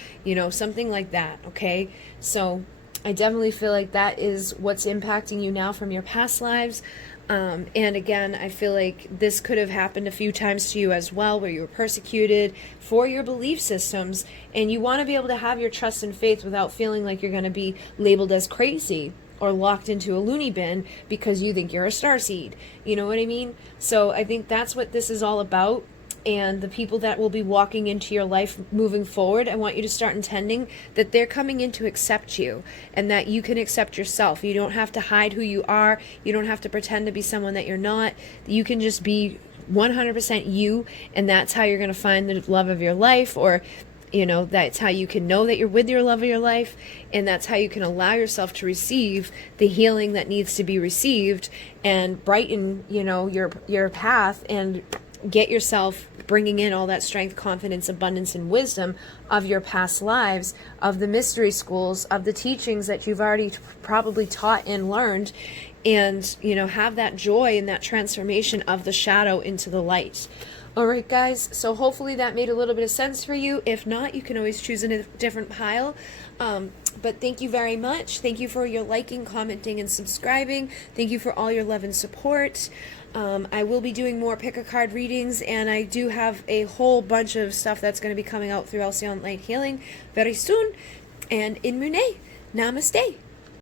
something like that, okay? So I definitely feel like that is what's impacting you now from your past lives. And again, I feel like this could have happened a few times to you as well, where you were persecuted for your belief systems, and you want to be able to have your trust and faith without feeling like you're going to be labeled as crazy or locked into a loony bin because you think you're a starseed. You know what I mean? So I think that's what this is all about. And the people that will be walking into your life moving forward, I want you to start intending that they're coming in to accept you, and that you can accept yourself. You don't have to hide who you are. You don't have to pretend to be someone that you're not. You can just be 100% you, and that's how you're going to find the love of your life, or that's how you can know that you're with your love of your life, and that's how you can allow yourself to receive the healing that needs to be received, and brighten, your path, and get yourself bringing in all that strength, confidence, abundance, and wisdom of your past lives, of the mystery schools, of the teachings that you've already probably taught and learned, and have that joy and that transformation of the shadow into the light. Alright guys, so hopefully that made a little bit of sense for you. If not, you can always choose a different pile. But thank you very much. Thank you for your liking, commenting, and subscribing. Thank you for all your love and support. I will be doing more pick-a-card readings, and I do have a whole bunch of stuff that's going to be coming out through Alcyon Light Healing very soon. And in Mune, namaste.